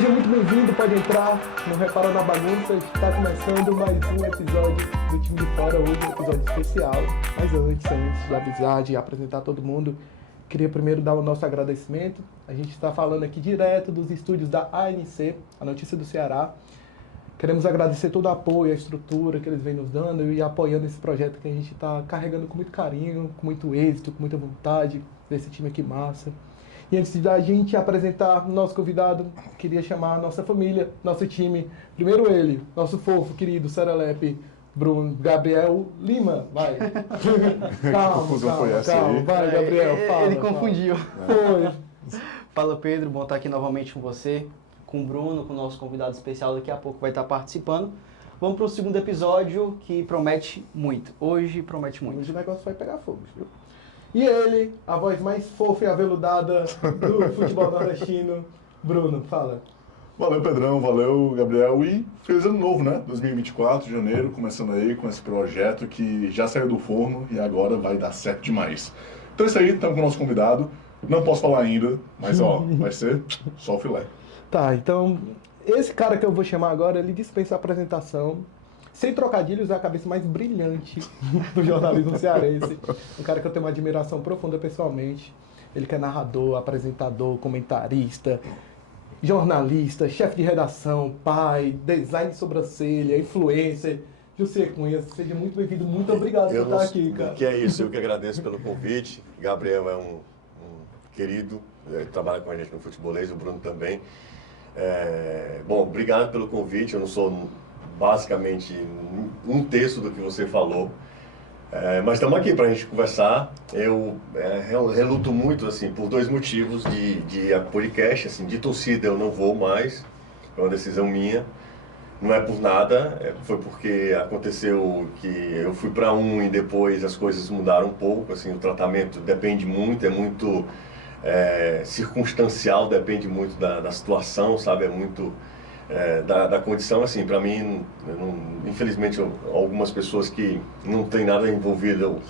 Seja muito bem-vindo, pode entrar, não repara na bagunça, está começando mais um episódio do Time de Fora, hoje um episódio especial. Mas antes de avisar, de apresentar todo mundo, queria primeiro dar o nosso agradecimento. A gente está falando aqui direto dos estúdios da ANC, a Notícia do Ceará. Queremos agradecer todo o apoio, a estrutura que eles vêm nos dando e apoiando esse projeto que a gente está carregando com muito carinho, com muito êxito, com muita vontade, desse time aqui massa. E antes da gente apresentar o nosso convidado, queria chamar a nossa família, nosso time. Primeiro ele, nosso fofo, querido, serelepe, Bruno, Gabriel Lima, vai. calma, vai, Gabriel, fala. Ele confundiu. Foi. Fala, Pedro, bom estar aqui novamente com você, com o Bruno, com o nosso convidado especial, daqui a pouco vai estar participando. Vamos para o segundo episódio, que promete muito. Hoje promete muito. Hoje o negócio vai pegar fogo, viu? E ele, a voz mais fofa e aveludada do futebol nordestino, Bruno, fala. Valeu, Pedrão, valeu, Gabriel, e feliz ano novo, né? 2024, janeiro, começando aí com esse projeto que já saiu do forno e agora vai dar certo demais. Então é isso aí, estamos com o nosso convidado, não posso falar ainda, mas ó, vai ser só o filé. Tá, então, esse cara que eu vou chamar agora, ele dispensa a apresentação. Sem trocadilhos, é a cabeça mais brilhante do jornalismo cearense. Um cara que eu tenho uma admiração profunda pessoalmente. Ele que é narrador, apresentador, comentarista, jornalista, chefe de redação, pai, design de sobrancelha, influencer. José Cunha, seja muito bem-vindo. Muito obrigado por estar aqui, cara. Que é isso, eu que agradeço pelo convite. Gabriel é um querido, trabalha com a gente no Futebolês, o Bruno também. Bom, obrigado pelo convite. Eu não sou basicamente um terço do que você falou, mas estamos aqui para a gente conversar. Eu reluto muito assim por dois motivos de podcast, assim, de torcida eu não vou mais, é uma decisão minha, não é por nada, foi porque aconteceu que eu fui para e depois as coisas mudaram um pouco, assim, o tratamento depende muito, é muito circunstancial, depende muito da situação, sabe, é muito da condição, assim, para mim, infelizmente, algumas pessoas que não têm nada envolvido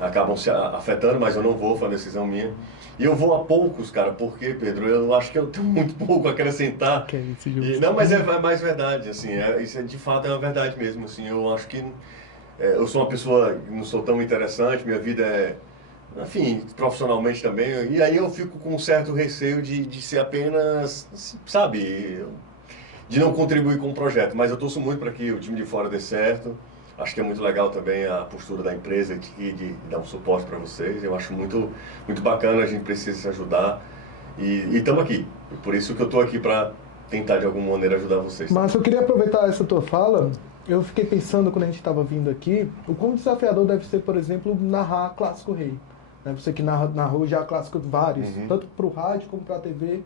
acabam se afetando, mas eu não vou, foi uma decisão minha. E eu vou a poucos, cara, porque, Pedro, eu acho que eu tenho muito pouco a acrescentar. Não, mas é mais verdade, assim, isso de fato é uma verdade mesmo, assim, eu acho que eu sou uma pessoa que não sou tão interessante, minha vida enfim, profissionalmente também, e aí eu fico com um certo receio de ser apenas, sabe, de não contribuir com o projeto, mas eu torço muito para que o time de fora dê certo. Acho que é muito legal também a postura da empresa de dar um suporte para vocês. Eu acho muito bacana, a gente precisa se ajudar e estamos aqui. Por isso que eu estou aqui para tentar de alguma maneira ajudar vocês. Mas eu queria aproveitar essa tua fala. Eu fiquei pensando quando a gente estava vindo aqui, o quão desafiador deve ser, por exemplo, narrar Clássico Rei. Você que narrou já Clássico vários, tanto para o rádio como para a TV.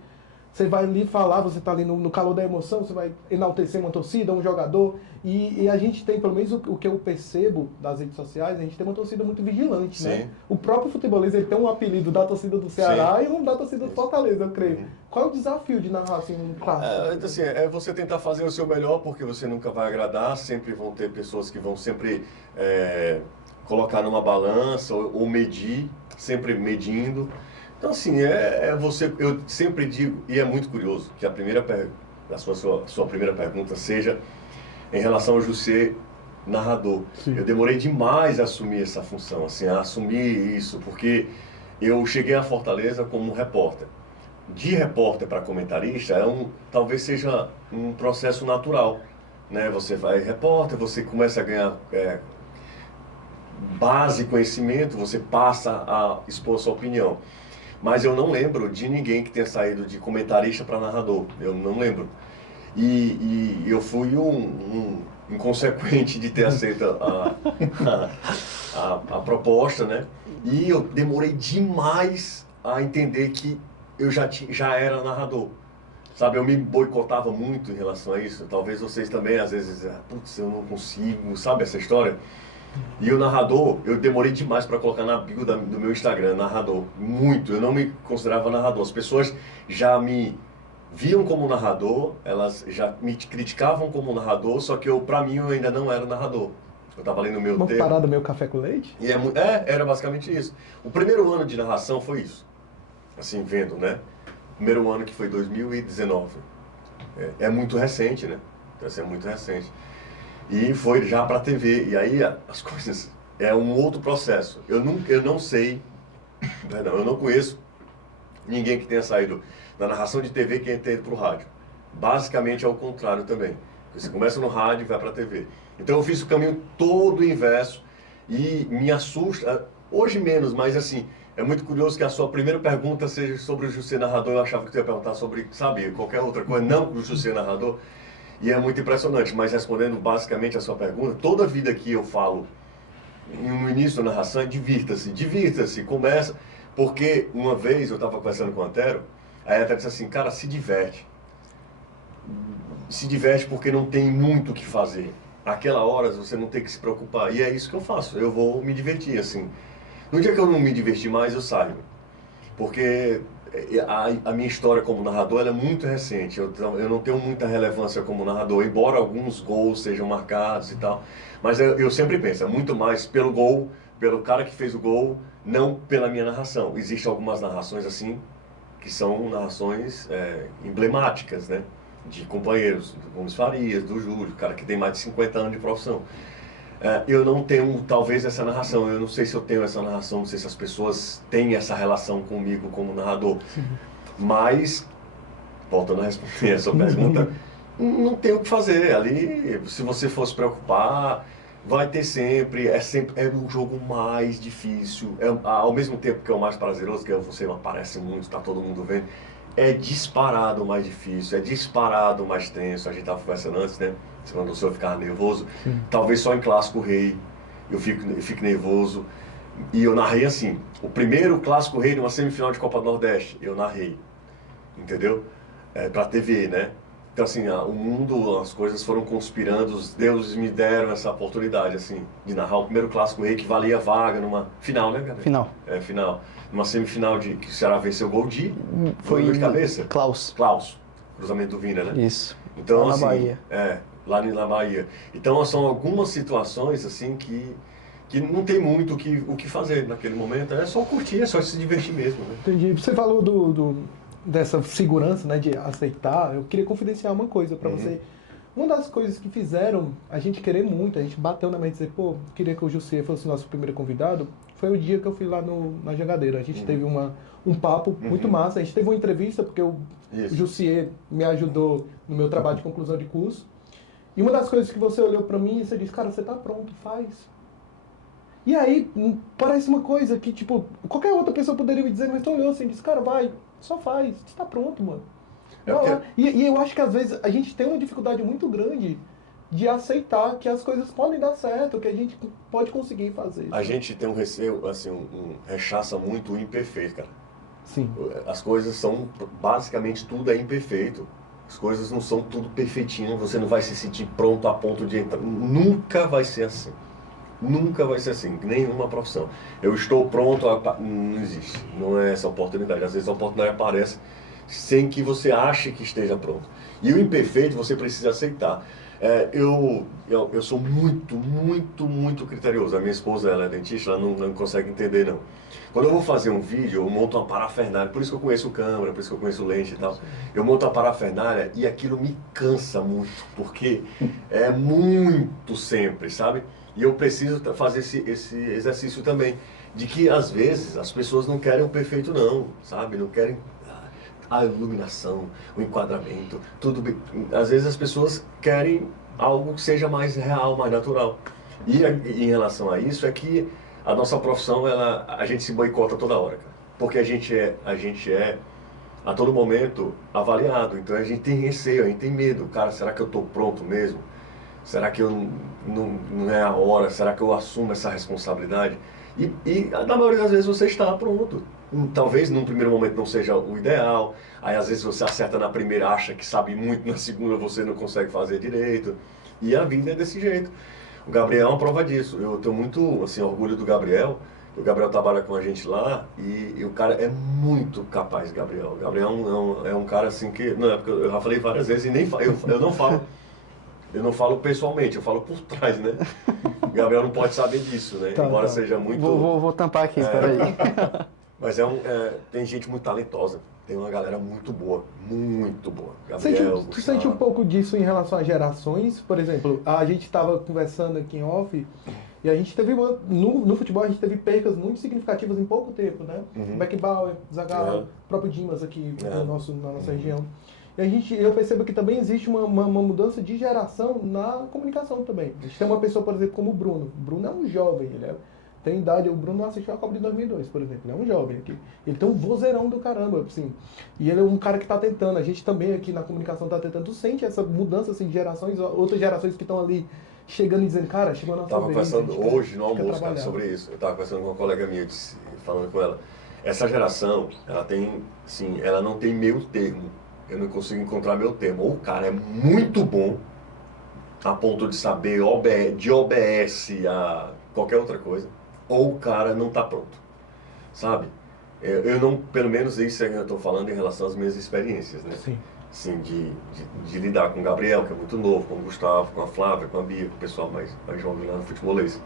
Você vai ali falar, você está ali no calor da emoção, você vai enaltecer uma torcida, um jogador. E a gente tem, pelo menos o que eu percebo das redes sociais, a gente tem uma torcida muito vigilante, Sim. né? O próprio futebolista, ele tem um apelido da torcida do Ceará e um da torcida do Fortaleza, eu creio. Qual é o desafio de narrar assim um clássico? Assim, é você tentar fazer o seu melhor, porque você nunca vai agradar, sempre vão ter pessoas que vão sempre colocar numa balança ou medir, sempre medindo. Então, assim, eu sempre digo, e é muito curioso, que a sua primeira pergunta seja em relação ao José narrador. Sim. Eu demorei demais a assumir essa função, assim, a assumir isso, porque eu cheguei a Fortaleza como repórter. De repórter para comentarista, talvez seja um processo natural, né? Você vai repórter, você começa a ganhar base, conhecimento, você passa a expor sua opinião. Mas eu não lembro de ninguém que tenha saído de comentarista para narrador. Eu não lembro. E eu fui um inconsequente de ter aceito a proposta, né? E eu demorei demais a entender que eu já era narrador. Sabe, eu me boicotava muito em relação a isso. Talvez vocês também, às vezes, putz, eu não consigo, sabe essa história? E o narrador, eu demorei demais para colocar na bio do meu Instagram, narrador. Muito, eu não me considerava narrador. As pessoas já me viam como narrador, elas já me criticavam como narrador, só que para mim, eu ainda não era narrador. Eu estava lendo o meu Uma texto. parada meio café com leite? E era basicamente isso. O primeiro ano de narração foi isso. Assim, vendo, né? Primeiro ano que foi 2019. é muito recente, né? Então, assim, é muito recente. E foi já para a TV. E aí as coisas... É um outro processo. Eu não sei, perdão, eu não conheço ninguém que tenha saído da narração de TV que tenha ido para o rádio. Basicamente é o contrário também. Você começa no rádio e vai para a TV. Então eu fiz o caminho todo inverso e me assusta, hoje menos, mas assim, é muito curioso que a sua primeira pergunta seja sobre o José Narrador. Eu achava que você ia perguntar sobre, sabe, qualquer outra coisa, não o José Narrador. E é muito impressionante, mas respondendo basicamente a sua pergunta, toda vida que eu falo no início da narração é divirta-se, começa, porque uma vez eu estava conversando com o Antero, aí a Antero disse assim, cara, se diverte porque não tem muito o que fazer, aquela hora você não tem que se preocupar, e é isso que eu faço, eu vou me divertir, assim, no dia que eu não me divertir mais, eu saio, porque a minha história como narrador ela é muito recente, eu não tenho muita relevância como narrador, embora alguns gols sejam marcados e tal, mas eu sempre penso, é muito mais pelo gol, pelo cara que fez o gol, não pela minha narração. Existem algumas narrações assim, que são narrações emblemáticas, né? De companheiros, do Gomes Farias, do Júlio, cara que tem mais de 50 anos de profissão. Eu não tenho, talvez, essa narração, eu não sei se eu tenho essa narração, não sei se as pessoas têm essa relação comigo como narrador. Mas, voltando a responder a sua pergunta, não tem o que fazer. Ali, se você for se preocupar, vai ter sempre é o jogo mais difícil, ao mesmo tempo que é o mais prazeroso, que você não aparece muito, tá todo mundo vendo, é disparado o mais difícil, é disparado o mais tenso. A gente estava conversando antes, né? Você mandou o senhor ficar nervoso. Sim. Talvez só em Clássico Rei eu fico nervoso. E eu narrei assim, o primeiro Clássico Rei numa semifinal de Copa do Nordeste, eu narrei, entendeu? Pra TV, né? Então, assim, o mundo, as coisas foram conspirando, os deuses me deram essa oportunidade, assim, de narrar o primeiro Clássico Rei que valia vaga numa final, né, cara? Final. Final. Numa semifinal que o Ceará venceu o gol de... Foi de cabeça? Klaus. Cruzamento do Vina, né? Isso. Então, lá assim, na Bahia. Lá na Bahia. Então, são algumas situações, assim, que não tem muito o que fazer naquele momento. É só curtir, é só se divertir mesmo, né? Entendi. Você falou dessa segurança, né, de aceitar. Eu queria confidenciar uma coisa para você. Uma das coisas que fizeram a gente querer muito, a gente bateu na mente e dizer, pô, queria que o José fosse nosso primeiro convidado, foi o dia que eu fui lá na Jangadeira. A gente teve um papo muito massa. A gente teve uma entrevista, porque o José me ajudou no meu trabalho de conclusão de curso. E uma das coisas que você olhou para mim e você disse, cara, você tá pronto, faz. E aí, parece uma coisa que, tipo, qualquer outra pessoa poderia me dizer, mas tu olhou assim e disse, cara, vai, só faz, você tá pronto, mano. E eu acho que às vezes a gente tem uma dificuldade muito grande de aceitar que as coisas podem dar certo, que a gente pode conseguir fazer. A gente tem um receio, assim, rechaça muito o imperfeito, cara. Sim. As coisas são, basicamente, tudo é imperfeito. As coisas não são tudo perfeitinho, você não vai se sentir pronto a ponto de entrar. Nunca vai ser assim. Nunca vai ser assim, nenhuma profissão. Eu estou pronto, não existe. Não é essa oportunidade. Às vezes a oportunidade aparece sem que você ache que esteja pronto. E o imperfeito você precisa aceitar. Eu sou muito criterioso. A minha esposa, ela é dentista, ela não consegue entender, não. Quando eu vou fazer um vídeo, eu monto uma parafernália, por isso que eu conheço câmera, por isso que eu conheço lente e tal. Eu monto a parafernália e aquilo me cansa muito, porque é muito sempre, sabe? E eu preciso fazer esse exercício também, de que às vezes as pessoas não querem o perfeito não, sabe? Não querem a iluminação, o enquadramento, tudo bem. Às vezes as pessoas querem algo que seja mais real, mais natural. E em relação a isso é que a nossa profissão, a gente se boicota toda hora, cara. Porque a gente é a todo momento avaliado, então a gente tem receio, a gente tem medo. Cara, será que eu estou pronto mesmo? Será que não é a hora? Será que eu assumo essa responsabilidade? E na maioria das vezes você está pronto. Talvez num primeiro momento não seja o ideal, aí às vezes você acerta na primeira, acha que sabe muito, na segunda você não consegue fazer direito. E a vida é desse jeito. O Gabriel é uma prova disso. Eu tenho muito assim, orgulho do Gabriel. O Gabriel trabalha com a gente lá e o cara é muito capaz, Gabriel. O Gabriel é um cara assim que... Não, é porque eu já falei várias vezes e nem eu não falo... Eu não falo pessoalmente, eu falo por trás, né? O Gabriel não pode saber disso, né? Tá, embora tá. seja muito... Vou tampar aqui, espera aí. Mas tem gente muito talentosa. tem uma galera muito boa, muito boa. Gabriel, Tu sente um pouco disso em relação às gerações? Por exemplo, a gente estava conversando aqui em off e a gente teve, no futebol, a gente teve percas muito significativas em pouco tempo, né? Beckenbauer, Zagallo, próprio Dimas aqui na nossa região. E eu percebo que também existe uma mudança de geração na comunicação também. A gente tem uma pessoa, por exemplo, como o Bruno. O Bruno é um jovem, tem idade. O Bruno assistiu a Copa de 2002, por exemplo. Ele é um jovem aqui. Ele tem um vozeirão do caramba, assim. E ele é um cara que está tentando. A gente também aqui na comunicação está tentando. Tu sente essa mudança assim, de gerações, outras gerações que estão ali chegando e dizendo, cara, chegou a nossa vez. Eu estava conversando hoje no almoço, cara, sobre isso. Eu estava conversando com uma colega minha, falando com ela. Essa geração, ela não tem meio termo. Eu não consigo encontrar meu termo. Ou o cara é muito bom, a ponto de saber, de OBS a qualquer outra coisa, ou o cara não está pronto, sabe? Eu não, pelo menos isso eu estou falando em relação às minhas experiências, né? Sim. Assim, de lidar com o Gabriel, que é muito novo, com o Gustavo, com a Flávia, com a Bia, com o pessoal mais jovem lá no futebolês.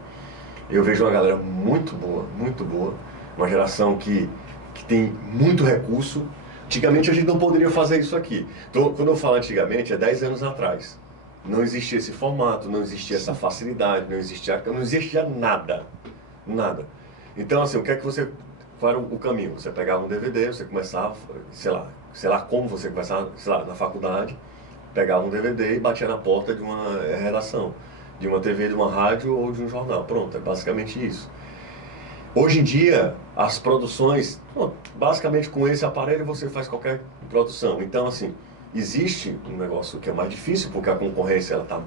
Eu vejo uma galera muito boa, uma geração que tem muito recurso. Antigamente a gente não poderia fazer isso aqui. Então, quando eu falo antigamente, é 10 anos atrás. Não existia esse formato, não existia essa facilidade, não existia nada. Nada. Então, assim, qual era o caminho? Você pegava um DVD, você começava, sei lá como você começava, na faculdade, pegava um DVD e batia na porta de uma redação, de uma TV, de uma rádio ou de um jornal. Pronto, é basicamente isso. Hoje em dia, as produções, basicamente com esse aparelho você faz qualquer produção. Então, assim, existe um negócio que é mais difícil, porque a concorrência está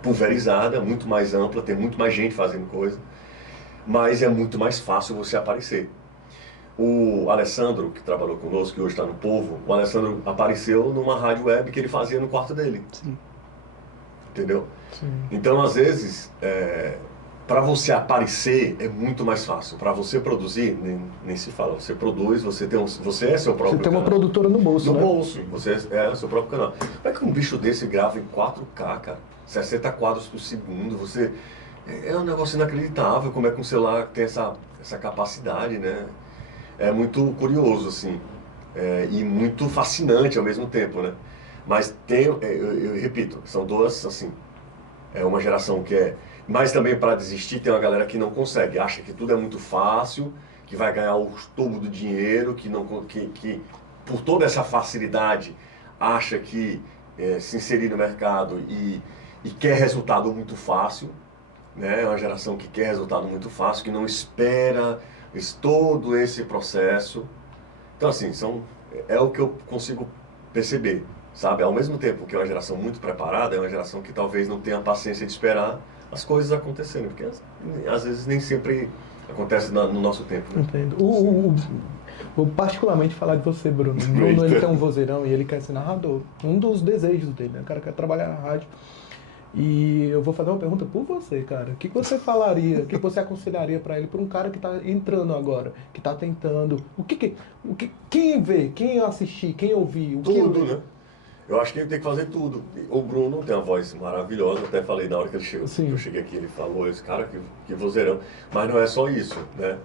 pulverizada, muito mais ampla, tem muito mais gente fazendo coisa, mas é muito mais fácil você aparecer. O Alessandro, que trabalhou conosco, que hoje está no Povo, o Alessandro apareceu numa rádio web que ele fazia no quarto dele. Sim. Entendeu? Sim. Então, às vezes, para você aparecer é muito mais fácil. Para você produzir, nem se fala. Você produz, você é seu próprio Você tem uma canal. produtora no bolso, No né? bolso. Você é o seu próprio canal. Como é que um bicho desse grava em 4K, cara? 60 quadros por segundo. É um negócio inacreditável como é que um celular tem essa capacidade, né? É muito curioso, assim. E muito fascinante ao mesmo tempo, né? Mas eu repito, são duas, assim... É uma geração que é... Mas também para desistir tem uma galera que não consegue, acha que tudo é muito fácil, que vai ganhar o tubo do dinheiro, que por toda essa facilidade acha que se inserir no mercado e quer resultado muito fácil, né? É uma geração que quer resultado muito fácil, que não espera todo esse processo. Então, assim, é o que eu consigo perceber, sabe? Ao mesmo tempo que é uma geração muito preparada, é uma geração que talvez não tenha paciência de esperar as coisas acontecerem, porque às vezes nem sempre acontece no nosso tempo. Né? Entendo. Vou particularmente falar de você, Bruno. O Bruno, ele tem um vozeirão e ele quer ser narrador. Um dos desejos dele, né? O cara quer trabalhar na rádio. E eu vou fazer uma pergunta por você, cara. O que você falaria, o que você aconselharia para ele, para um cara que está entrando agora, que está tentando... Quem vê, quem assistir, quem ouvir... Tudo, né? Eu acho que ele tem que fazer tudo. O Bruno tem uma voz maravilhosa, até falei na hora que ele chegou, que eu cheguei aqui, ele falou, esse cara, que vozeirão. Mas não é só isso, né?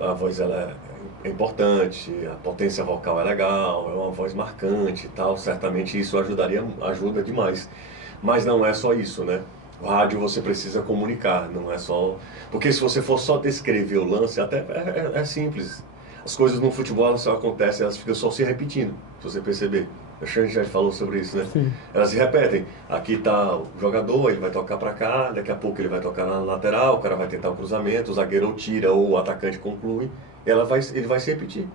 A voz ela é importante, a potência vocal é legal, é uma voz marcante e tal, certamente isso ajuda demais. Mas não é só isso, né? O rádio você precisa comunicar, não é só... Porque se você for só descrever o lance, até é simples. As coisas no futebol elas só acontecem, elas ficam só se repetindo, se você perceber. A gente já falou sobre isso, né? Sim. Elas se repetem. Aqui está o jogador, ele vai tocar para cá, daqui a pouco ele vai tocar na lateral, o cara vai tentar o cruzamento, o zagueiro ou tira, ou o atacante conclui. Ele vai se repetir.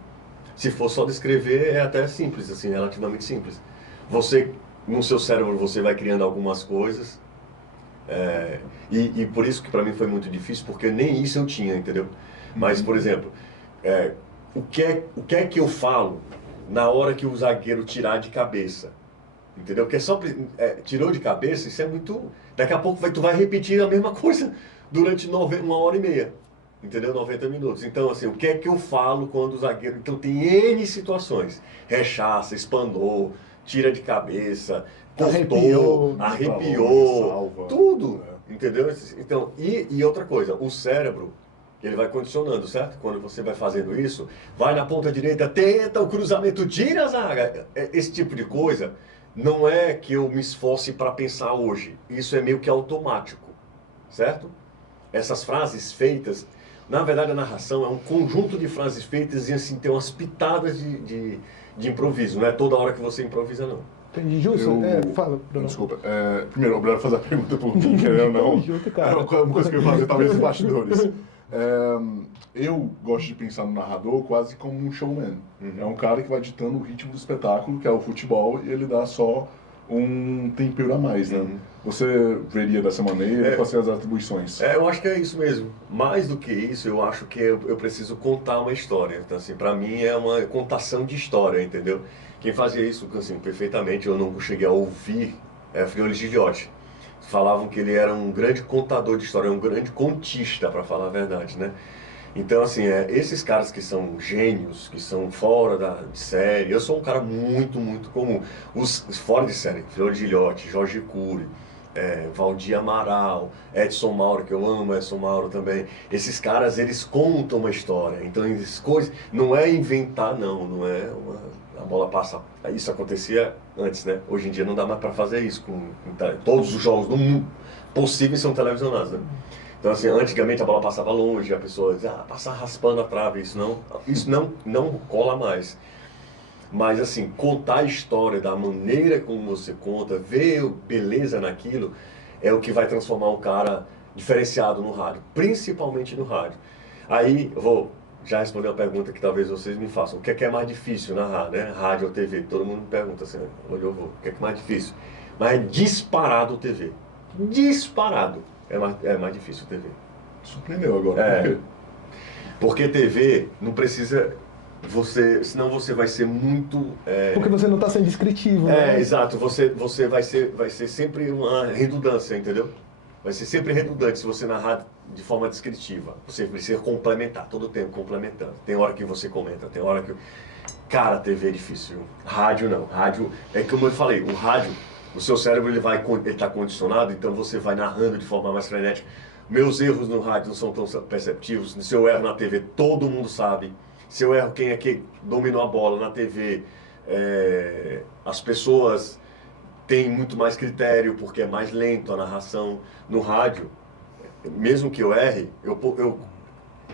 Se for só descrever, é até simples, assim, relativamente simples. No seu cérebro, você vai criando algumas coisas. E por isso que para mim foi muito difícil, porque nem isso eu tinha, entendeu? Mas, por exemplo, o que é que eu falo na hora que o zagueiro tirar de cabeça? Entendeu? Porque tirou de cabeça, isso é muito... Daqui a pouco tu vai repetir a mesma coisa durante 1h30. Entendeu? 90 minutos. Então, assim, o que é que eu falo quando o zagueiro... Então, tem N situações. Rechaça, espanou, tira de cabeça, cortou, arrepiou, salva, tudo. Entendeu? Então, e outra coisa, o cérebro, Ele vai condicionando, certo? Quando você vai fazendo isso, vai na ponta direita, tenta o cruzamento, tira a zaga. Esse tipo de coisa não é que eu me esforce para pensar hoje. Isso é meio que automático, certo? Essas frases feitas, na verdade a narração é um conjunto de frases feitas e assim tem umas pitadas de improviso. Não é toda hora que você improvisa, não. Entendi, Justo? Fala, Bruno. Desculpa. Primeiro, obrigado por fazer a pergunta por mim, querendo ou não. Junto, cara. É uma coisa que eu ia fazer, talvez, nos bastidores. Eu gosto de pensar no narrador quase como um showman. É um cara que vai ditando o ritmo do espetáculo, que é o futebol, e ele dá só um tempero a mais, né? Você veria dessa maneira? Quais são as atribuições? Eu acho que é isso mesmo. Mais do que isso, eu acho que eu preciso contar uma história. Então, assim, para mim é uma contação de história, entendeu? Quem fazia isso, assim, perfeitamente, eu não cheguei a ouvir, é Friuli Gigliotti. Falavam que ele era um grande contador de história, um grande contista, para falar a verdade, né? Então, assim, esses caras que são gênios, que são fora de série, eu sou um cara muito, muito comum. Os fora de série, Friuli Gigliotti, Jorge Cury, Valdir Amaral, Edson Mauro, que eu amo Edson Mauro também. Esses caras, eles contam uma história. Então, coisas, não é inventar, não é a bola passa. Isso acontecia antes, né? Hoje em dia não dá mais para fazer isso. Todos os jogos do mundo possíveis são televisionados, né? Então, assim, antigamente a bola passava longe, a pessoa dizia, passar raspando a trave, isso não cola mais. Mas, assim, contar a história da maneira como você conta, ver beleza naquilo, é o que vai transformar um cara diferenciado no rádio, principalmente no rádio. Aí, eu vou já responder uma pergunta que talvez vocês me façam. O que é mais difícil narrar, né? Rádio ou TV? Todo mundo me pergunta assim, onde eu vou? O que é mais difícil? Mas é disparado TV. Disparado. É mais difícil TV. Surpreendeu agora. Por quê? Porque TV não precisa... senão você vai ser muito... Porque você não está sendo descritivo, né? Exato. Você vai ser sempre uma redundância, entendeu? Vai ser sempre redundante se você narrar de forma descritiva. Você precisa complementar, todo o tempo complementando. Tem hora que você comenta, tem hora que... Cara, TV é difícil. Rádio não. Rádio, como eu falei, o rádio, o seu cérebro ele tá condicionado, então você vai narrando de forma mais frenética. Meus erros no rádio não são tão perceptivos. Se eu erro na TV, todo mundo sabe. Se eu erro quem é que dominou a bola na TV, as pessoas têm muito mais critério, porque é mais lento a narração. No rádio, mesmo que eu erre,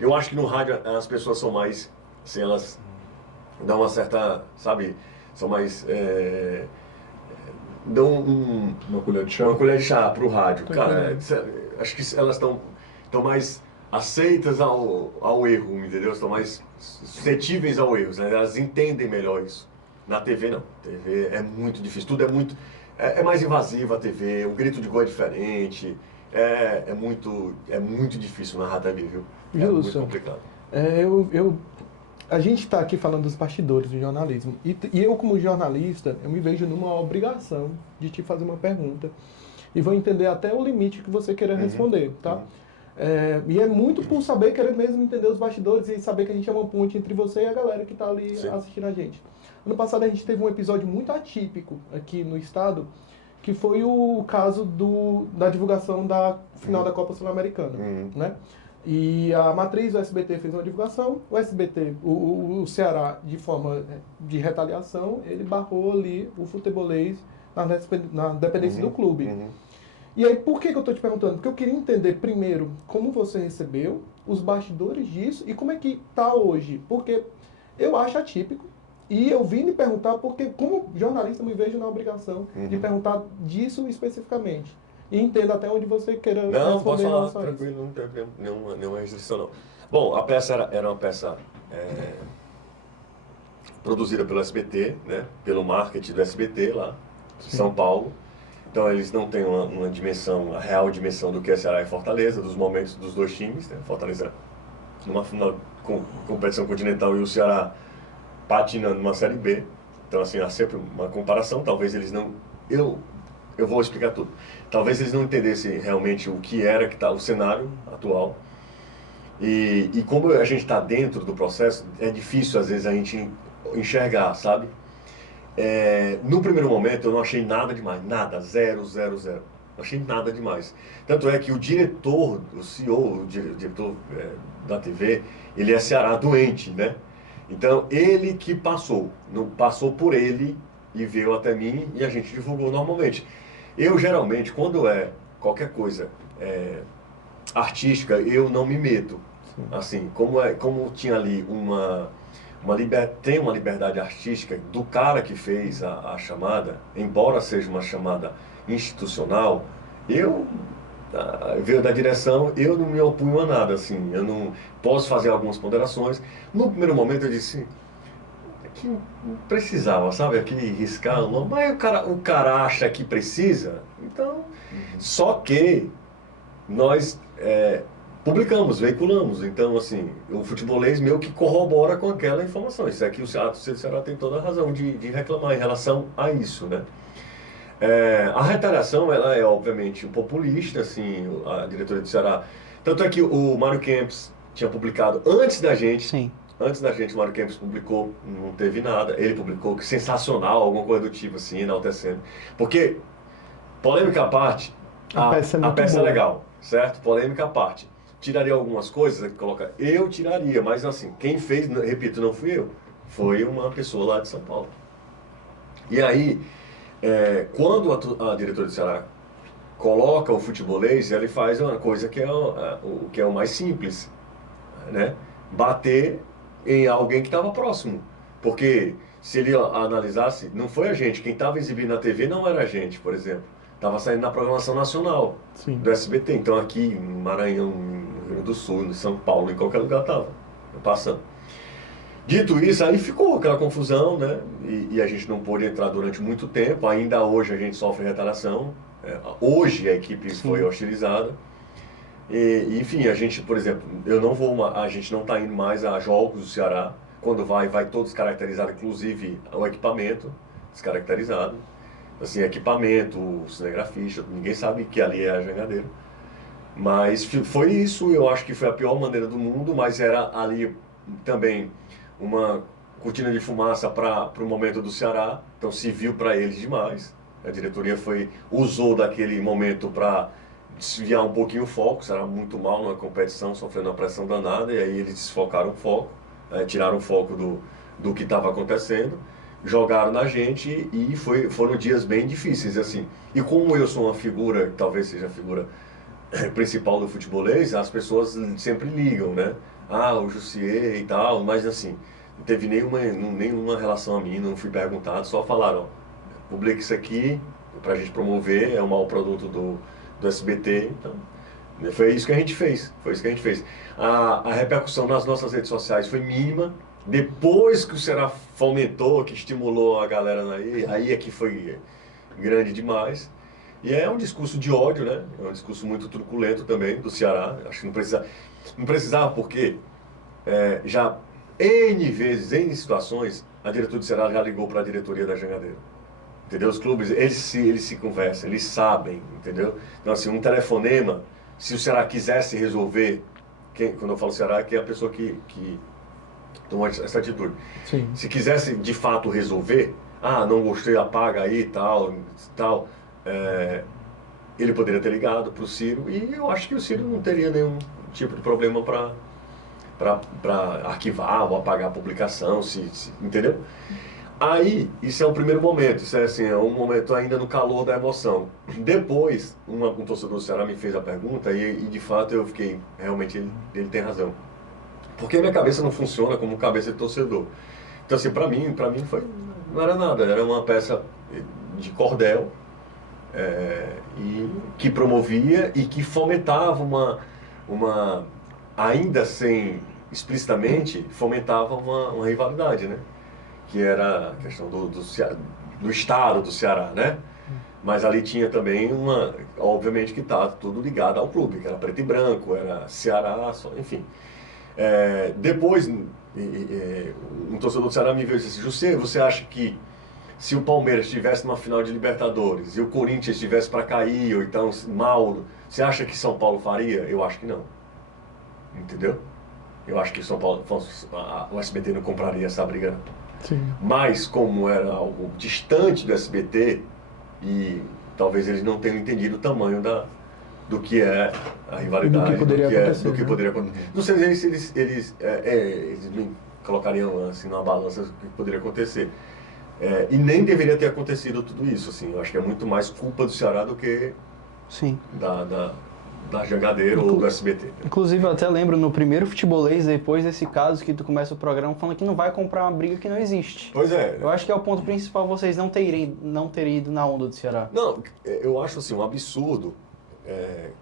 eu acho que no rádio as pessoas são mais, assim, elas dão uma certa, sabe, são mais, dão uma colher de chá? Uma colher de chá pro rádio. Cara, acho que elas estão mais aceitas ao erro, entendeu? Estão mais suscetíveis ao erro, né? Elas entendem melhor isso. Na TV não. TV é muito difícil, tudo é muito... É mais invasiva a TV, o grito de gol é diferente, é muito difícil narrar TV, viu? É muito complicado. A gente está aqui falando dos bastidores do jornalismo, e eu como jornalista, eu me vejo numa obrigação de te fazer uma pergunta, e vou entender até o limite que você queira responder, tá? E é muito por saber, querer mesmo entender os bastidores e saber que a gente é uma ponte entre você e a galera que está ali assistindo a gente. Ano passado a gente teve um episódio muito atípico aqui no estado, que foi o caso da divulgação da final da Copa Sul-Americana, né? E a matriz, o SBT, fez uma divulgação, o SBT, o Ceará, de forma de retaliação, ele barrou ali o futebolês na dependência do clube. E aí, por que eu estou te perguntando? Porque eu queria entender, primeiro, como você recebeu, os bastidores disso e como é que está hoje. Porque eu acho atípico e eu vim me perguntar porque, como jornalista, eu me vejo na obrigação de perguntar disso especificamente. E entendo até onde você queira responder. Não, posso falar, tranquilo, não tem nenhuma restrição, não. Bom, a peça era uma peça produzida pelo SBT, né? Pelo marketing do SBT lá, em São Paulo. Então eles não têm uma dimensão, a real dimensão do que é Ceará e Fortaleza, dos momentos dos dois times, né? Fortaleza numa final competição continental e o Ceará patinando numa Série B. Então assim, há sempre uma comparação, talvez eles não... Eu vou explicar tudo. Talvez eles não entendessem realmente o que era que tá o cenário atual. E como a gente está dentro do processo, é difícil às vezes a gente enxergar, sabe? No primeiro momento eu não achei nada demais, nada, zero. Não achei nada demais. Tanto é que o diretor, o CEO, o diretor da TV, ele é Ceará doente, né? Então, ele que passou, não passou por ele e veio até mim e a gente divulgou normalmente. Eu, geralmente, quando é qualquer coisa artística, eu não me meto. Sim. Assim, como tinha ali tem uma liberdade artística do cara que fez a chamada, embora seja uma chamada institucional, veio da direção, eu não me opunho a nada, assim, eu não posso fazer algumas ponderações. No primeiro momento eu disse que não precisava, sabe, aqui riscar, mas o cara acha que precisa, então, só que nós publicamos, veiculamos, então, assim, o futebolês meio que corrobora com aquela informação. Isso aqui o Ceará tem toda a razão de reclamar em relação a isso, né? A retaliação, ela é obviamente populista, assim, a diretoria do Ceará. Tanto é que o Mário Kempis tinha publicado antes da gente. Sim. Antes da gente, o Mário Kempis publicou, não teve nada. Ele publicou que sensacional, alguma coisa do tipo assim, enaltecendo. Porque, polêmica à parte, A peça é muito peça é boa. legal, certo? Polêmica à parte. Tiraria algumas coisas, eu tiraria, mas assim, quem fez, repito, não fui eu. Foi uma pessoa lá de São Paulo. E aí, quando a diretoria do Ceará coloca o futebolês, ele faz uma coisa que é o mais simples, né? Bater em alguém que estava próximo. Porque se ele analisasse, não foi a gente, quem estava exibindo na TV não era a gente, por exemplo. Estava saindo na programação nacional Sim. do SBT. Então aqui em Maranhão, no Rio Grande do Sul, em São Paulo, em qualquer lugar estava passando. Dito isso, aí ficou aquela confusão, né? E a gente não pôde entrar durante muito tempo. Ainda hoje a gente sofre retaliação. Hoje a equipe foi hostilizada. Enfim, a gente, por exemplo, a gente não está indo mais a jogos do Ceará. Quando vai todo descaracterizado, inclusive o equipamento descaracterizado. Assim, equipamento, o cinegrafista, ninguém sabe que ali é a Jangadeiro. Mas foi isso, eu acho que foi a pior maneira do mundo, mas era ali também uma cortina de fumaça para o momento do Ceará, então se viu para eles demais. A diretoria usou daquele momento para desviar um pouquinho o foco, o Ceará muito mal na competição, sofrendo uma pressão danada, e aí eles desfocaram o foco, tiraram o foco do que estava acontecendo, jogaram na gente e foram dias bem difíceis, assim. E como eu sou uma figura, talvez seja a figura principal do futebolês, as pessoas sempre ligam, né? O Jussier e tal, mas assim, não teve nenhuma relação a mim, não fui perguntado, só falaram, publica isso aqui pra gente promover, é um mau produto do SBT, então foi isso que a gente fez, A repercussão nas nossas redes sociais foi mínima, depois que o Ceará fomentou, que estimulou a galera aí é que foi grande demais. E é um discurso de ódio, né? É um discurso muito truculento também do Ceará. Acho que não precisava porque já N vezes, N situações, a diretoria do Ceará já ligou para a diretoria da Jangadeiro. Entendeu? Os clubes, eles se conversam, eles sabem, entendeu? Então, assim, um telefonema, se o Ceará quisesse resolver, quando eu falo Ceará, que é a pessoa que tomou essa atitude. Sim. Se quisesse de fato resolver, não gostei, apaga aí, tal, ele poderia ter ligado para o Ciro, e eu acho que o Ciro não teria nenhum tipo de problema para arquivar ou apagar a publicação, entendeu? Aí, isso é o primeiro momento, isso é um momento ainda no calor da emoção. Depois, um torcedor do Ceará me fez a pergunta e de fato eu fiquei, realmente ele tem razão. Porque a minha cabeça não funciona como cabeça de torcedor. Então, assim, para mim não era nada, era uma peça de cordel, e que promovia e que fomentava ainda sem explicitamente, fomentava uma rivalidade, né? Que era a questão do estado do Ceará, né? Mas ali tinha também obviamente que estava tudo ligado ao clube, que era preto e branco, era Ceará, enfim. Depois, um torcedor do Ceará me veio e disse: José, você acha que se o Palmeiras estivesse numa final de Libertadores e o Corinthians estivesse para cair, ou então mal, você acha que São Paulo faria? Eu acho que não. Entendeu? Eu acho que São Paulo, o SBT não compraria essa briga, não. Sim. Mas como era algo distante do SBT e talvez eles não tenham entendido o tamanho do que é a rivalidade, do que poderia acontecer. do que poderia acontecer. Não sei se eles me colocariam assim numa balança do que poderia acontecer. E nem deveria ter acontecido tudo isso, assim. Eu acho que é muito mais culpa do Ceará do que Sim. da Jangadeiro ou do SBT. Inclusive, eu até lembro no primeiro Futebolês, depois desse caso, que tu começa o programa falando que não vai comprar uma briga que não existe. Pois é. Eu acho que é o ponto principal vocês não terem ido na onda do Ceará. Não, eu acho assim, um absurdo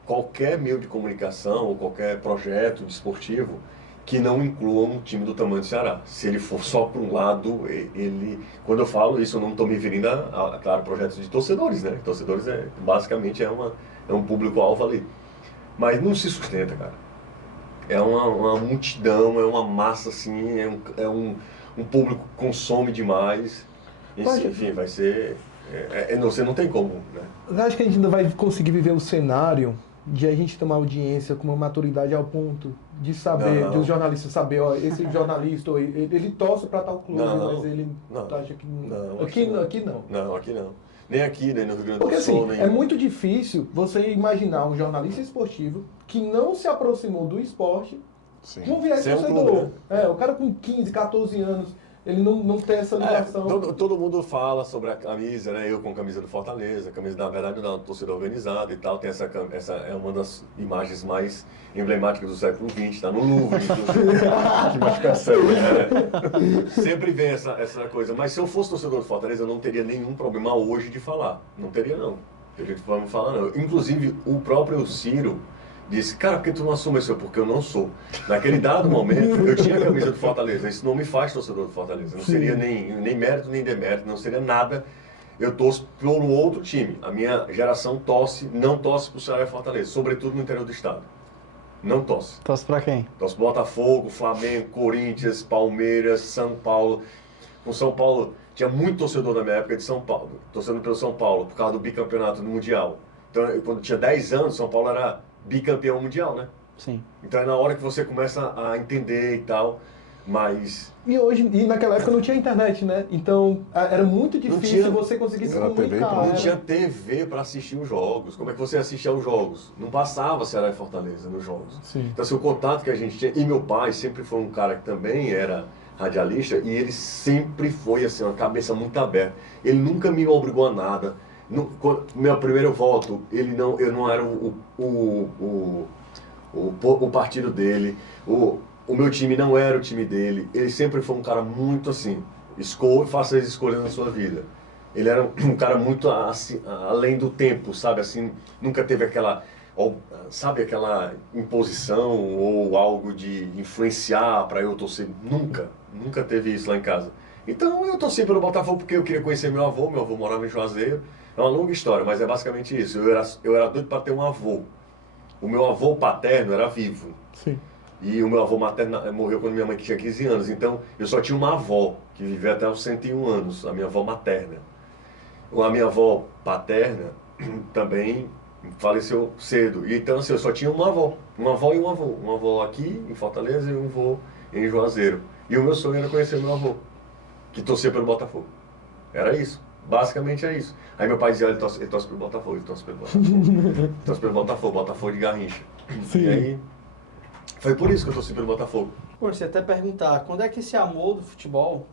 qualquer meio de comunicação ou qualquer projeto desportivo que não inclua um time do tamanho do Ceará. Se ele for só para um lado, quando eu falo isso, eu não estou me referindo claro, projetos de torcedores, né? Torcedores basicamente é um público-alvo ali. Mas não se sustenta, cara. É uma multidão, é uma massa assim, um público que consome demais. Enfim, vai ser... você não tem como, né? Eu acho que a gente não vai conseguir viver o cenário de a gente tomar audiência com uma maturidade ao ponto de saber, de os jornalistas saber, ó, esse jornalista, ele torce para tal clube, mas ele acha que não. Aqui não. Não, aqui não. Nem aqui, nem no Rio Grande do Porque Sul. assim, é muito difícil você imaginar um jornalista esportivo que não se aproximou do esporte, não virar torcedor. O cara com 15, 14 anos, ele não tem essa ligação. Todo mundo fala sobre a camisa, né? Eu com a camisa do Fortaleza, a camisa, na verdade, da torcida organizada e tal. Tem essa é uma das imagens mais emblemáticas do século XX, está no Louvre, inclusive. Que mais percebe, né? Sempre vem essa coisa. Mas se eu fosse torcedor do Fortaleza, eu não teria nenhum problema hoje de falar. Não teria, não. Tem gente que vai me falar, não. Inclusive, o próprio Ciro disse, cara, por que tu não assume isso? Porque eu não sou. Naquele dado momento, eu tinha a camisa do Fortaleza. Isso não me faz torcedor do Fortaleza. Não seria nem mérito, nem demérito, não seria nada. Eu torço por um outro time. A minha geração não torce pro Ceará e Fortaleza, sobretudo no interior do estado. Não torce. Torce pra quem? Torce pro Botafogo, Flamengo, Corinthians, Palmeiras, São Paulo. Com São Paulo, tinha muito torcedor na minha época de São Paulo, torcendo pelo São Paulo, por causa do bicampeonato no Mundial. Então, quando tinha 10 anos, São Paulo era bicampeão mundial, né? Sim. Então é na hora que você começa a entender e tal, mas... E naquela época não tinha internet, né? Então era muito difícil você conseguir se comunicar. Não tinha TV para assistir os jogos. Como é que você assistia aos jogos? Não passava Ceará e Fortaleza nos jogos. Sim. Então assim, o contato que a gente tinha... E meu pai sempre foi um cara que também era radialista e ele sempre foi assim, uma cabeça muito aberta. Ele nunca me obrigou a nada. Meu primeiro voto, eu não era o partido dele, o meu time não era o time dele. Ele sempre foi um cara muito assim, faça as escolhas na sua vida. Ele era um cara muito assim, além do tempo, sabe? Assim, nunca teve aquela imposição ou algo de influenciar para eu torcer. Nunca teve isso lá em casa. Então eu torci pelo Botafogo porque eu queria conhecer meu avô morava em Juazeiro. É uma longa história, mas é basicamente isso. Eu era doido para ter um avô. O meu avô paterno era vivo. Sim. E o meu avô materno morreu quando minha mãe tinha 15 anos. Então, eu só tinha uma avó, que viveu até os 101 anos, a minha avó materna. A minha avó paterna também faleceu cedo. E, então, assim, eu só tinha uma avó e um avô. Uma avó aqui, em Fortaleza, e um avô em Juazeiro. E o meu sonho era conhecer meu avô, que torcia pelo Botafogo. Era isso. Basicamente é isso. Aí meu pai dizia, ele torce pelo Botafogo, ele torce pelo Botafogo. Torce pelo Botafogo de Garrincha. Sim. E aí, foi por isso que eu torci pelo Botafogo. Pô, você até perguntar, quando é que esse amor do futebol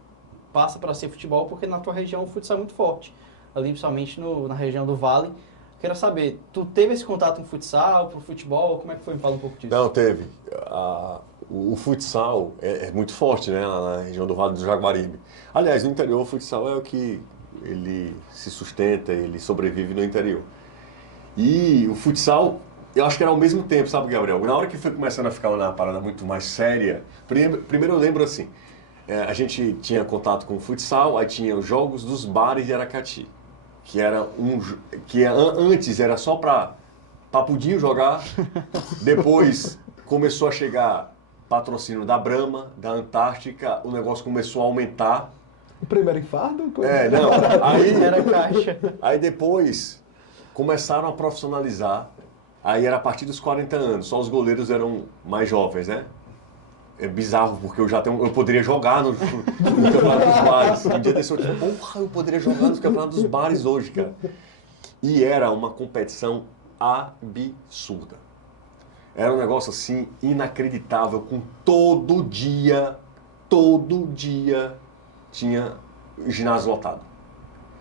passa para ser futebol? Porque na tua região o futsal é muito forte. Ali, principalmente na região do Vale. Quero saber, tu teve esse contato com o futsal, pro futebol? Como é que foi? Me fala um pouco disso. Não, teve. O futsal é muito forte, né, lá na região do Vale do Jaguaribe. Aliás, no interior, o futsal é o que ele se sustenta, ele sobrevive no interior. E o futsal, eu acho que era ao mesmo tempo, sabe, Gabriel? Na hora que foi começando a ficar uma parada muito mais séria, primeiro eu lembro assim, a gente tinha contato com o futsal, aí tinha os jogos dos bares de Aracati, que antes era só para Papudinho jogar, depois começou a chegar patrocínio da Brahma, da Antártica, o negócio começou a aumentar. O primeiro infarto? Não. Aí era caixa. Aí depois começaram a profissionalizar. Aí era a partir dos 40 anos. Só os goleiros eram mais jovens, né? É bizarro, porque eu poderia jogar no Campeonato dos Bares. Um dia desse eu disse, porra, eu poderia jogar no Campeonato dos Bares hoje, cara. E era uma competição absurda. Era um negócio assim inacreditável, com todo dia tinha ginásio lotado.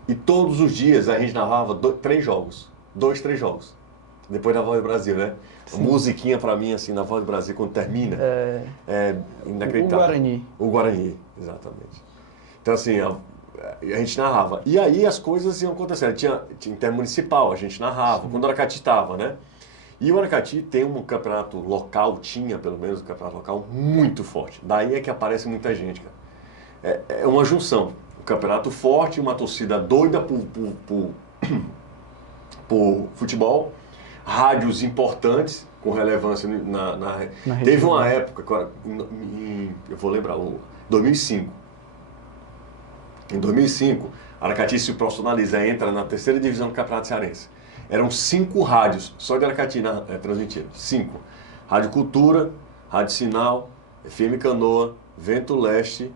E todos os dias a gente narrava 3 jogos. 2, 3 jogos. Depois da Voz do Brasil, né? Sim. Musiquinha pra mim, assim, na Voz do Brasil, quando termina, é inacreditável. O Guarani. O Guarani, exatamente. Então, assim, a gente narrava. E aí as coisas iam acontecendo. Tinha intermunicipal, a gente narrava. Sim. Quando o Aracati estava, né? E o Aracati tem um campeonato local, tinha pelo menos um campeonato local muito forte. Daí é que aparece muita gente, cara. É uma junção. Um campeonato forte, uma torcida doida por futebol, rádios importantes, com relevância na Teve uma época, eu vou lembrar, 2005. Em 2005, Aracati se profissionaliza, entra na 3ª divisão do Campeonato Cearense. Eram 5 rádios, só de Aracati transmitindo. 5. Rádio Cultura, Rádio Sinal, FM Canoa, Vento Leste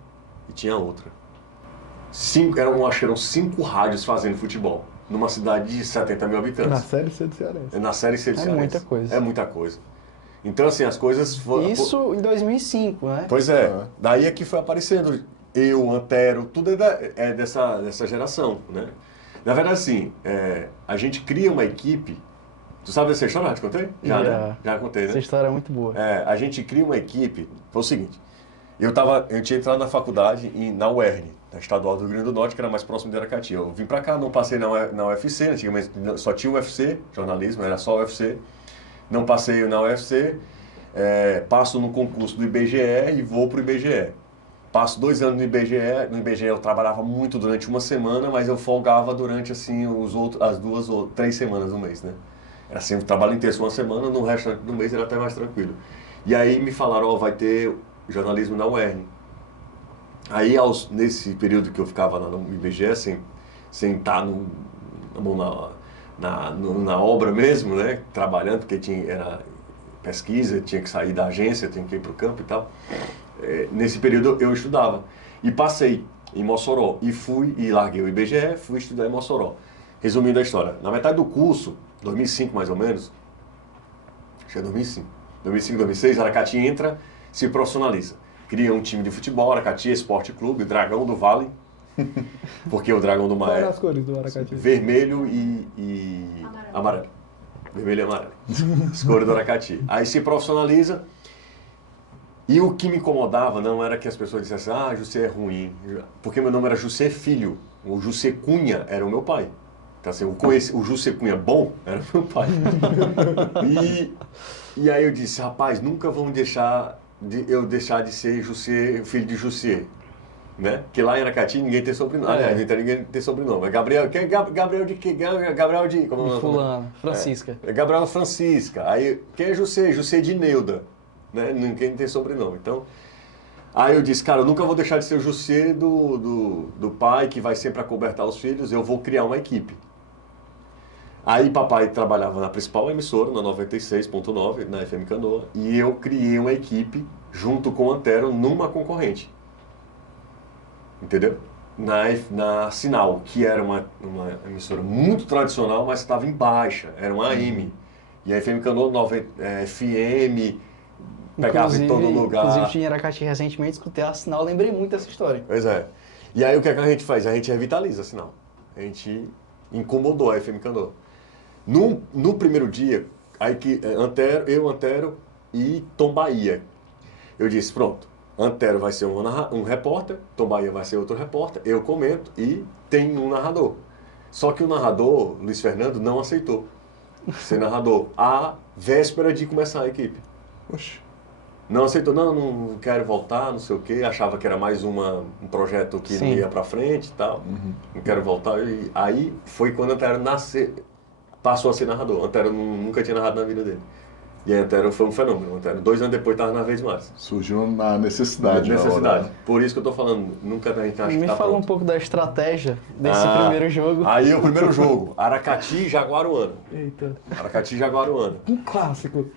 e tinha outra. Eram 5 rádios fazendo futebol, numa cidade de 70 mil habitantes. Na Série C do Cearense. Na Série C do Cearense. É muita coisa. É muita coisa. Então, assim, as coisas foram... Isso em 2005, né? Pois é. Daí é que foi aparecendo eu, Antero, tudo é dessa geração, né? Na verdade, assim, a gente cria uma equipe... Tu sabe dessa história? Já te contei? Né? Já contei, né? Essa história é muito boa. A gente cria uma equipe... Foi o seguinte, eu tinha entrado na faculdade na UERN, na Estadual do Rio Grande do Norte, que era mais próximo de Aracati. Eu vim pra cá, não passei na UFC, antigamente só tinha o UFC, jornalismo, era só o UFC. Não passei na UFC, passo no concurso do IBGE e vou pro IBGE. Passo 2 anos no IBGE eu trabalhava muito durante uma semana, mas eu folgava durante, assim, as 2 ou 3 semanas do mês, né? Era assim, o trabalho intenso uma semana, no resto do mês era até mais tranquilo. E aí me falaram, vai ter jornalismo na UERN. Aí, nesse período que eu ficava no IBGE, sem estar na obra mesmo, né? Trabalhando, porque era pesquisa, tinha que sair da agência, tinha que ir para o campo e tal. Nesse período eu estudava e passei em Mossoró e larguei o IBGE, fui estudar em Mossoró. Resumindo a história, na metade do curso, 2005 mais ou menos, acho que é 2005, 2006, Aracati entra, se profissionaliza. Cria um time de futebol, Aracati Esporte Clube, Dragão do Vale, porque o Dragão do Mar Quais as cores do Aracati? Vermelho e amarelo. Vermelho e amarelo. As cores do Aracati. Aí se profissionaliza. E o que me incomodava não era que as pessoas dissessem, José é ruim, porque meu nome era José Filho, o José Cunha era o meu pai. Então, assim, o José Cunha bom era o meu pai. E aí eu disse, rapaz, nunca vão deixar de ser José, filho de José. Né? Porque lá em Aracati ninguém tem sobrenome. Ninguém tem sobrenome. Mas Gabriel, quem é Gabriel de quê? Gabriel de... Fulano, Francisca. Gabriel Francisca. Aí, quem é José? José de Neuda. Né? Ninguém tem sobrenome. Então, aí eu disse, cara, eu nunca vou deixar de ser o José do pai que vai sempre acobertar os filhos, eu vou criar uma equipe. Aí papai trabalhava na principal emissora, na 96.9, na FM Canoa, e eu criei uma equipe junto com o Antero numa concorrente. Entendeu? Na Sinal, que era uma emissora muito tradicional, mas estava em baixa, era uma AM. E a FM Canoa, FM... Pegava em todo lugar. Inclusive, tinha Aracati recentemente, escutei a Sinal, lembrei muito dessa história. Pois é. E aí, o que é que a gente faz? A gente revitaliza a Sinal. A gente incomodou a FM Canoa. No primeiro dia, aí que Antero e Tom Bahia. Eu disse, pronto, Antero vai ser um repórter, Tom Bahia vai ser outro repórter, eu comento e tem um narrador. Só que o narrador, Luiz Fernando, não aceitou ser narrador à véspera de começar a equipe. Oxe. Não aceitou, não quero voltar, não sei o quê, achava que era mais um projeto que não ia pra frente e tal, não quero voltar. E aí foi quando o Antero passou a ser narrador. O Antero nunca tinha narrado na vida dele. E aí o Antero foi um fenômeno. O Antero, 2 anos depois, estava na Vez Mais. Surgiu na necessidade. Por isso que eu tô falando, nunca a gente acha que Me tá fala pronto. um pouco da estratégia desse primeiro jogo. Aí o primeiro jogo, Aracati e Jaguaruana. Eita. Aracati e Jaguaruana. Um clássico.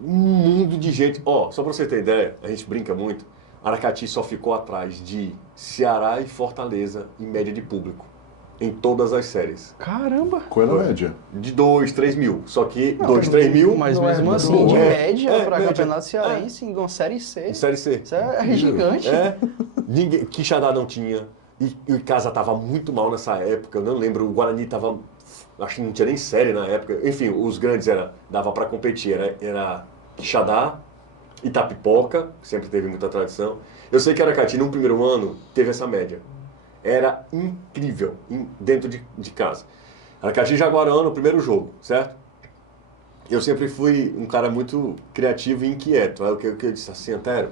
Um mundo de gente. Só pra você ter ideia, a gente brinca muito, Aracati só ficou atrás de Ceará e Fortaleza em média de público. em todas as séries. Caramba! Qual era a média? De 2, 3 mil. Só que Não, 2, 3 mil... Mas Não é mesmo muito assim, bom. de É, média para média. campeonato cearense, em uma série C, Em Série C. isso é gigante. Ninguém, Quixadá não tinha. E o Casa tava muito mal nessa época. Eu não lembro. O Guarani tava. Acho que não tinha nem série na época. Enfim, os grandes dava para competir. Era Quixadá, Itapipoca, que sempre teve muita tradição. Eu sei que Aracati, no primeiro ano, teve essa média. Era incrível, dentro de casa. Aracati e Jaguarão no primeiro jogo, certo? Eu sempre fui um cara muito criativo e inquieto. Aí o que eu disse assim, Antero,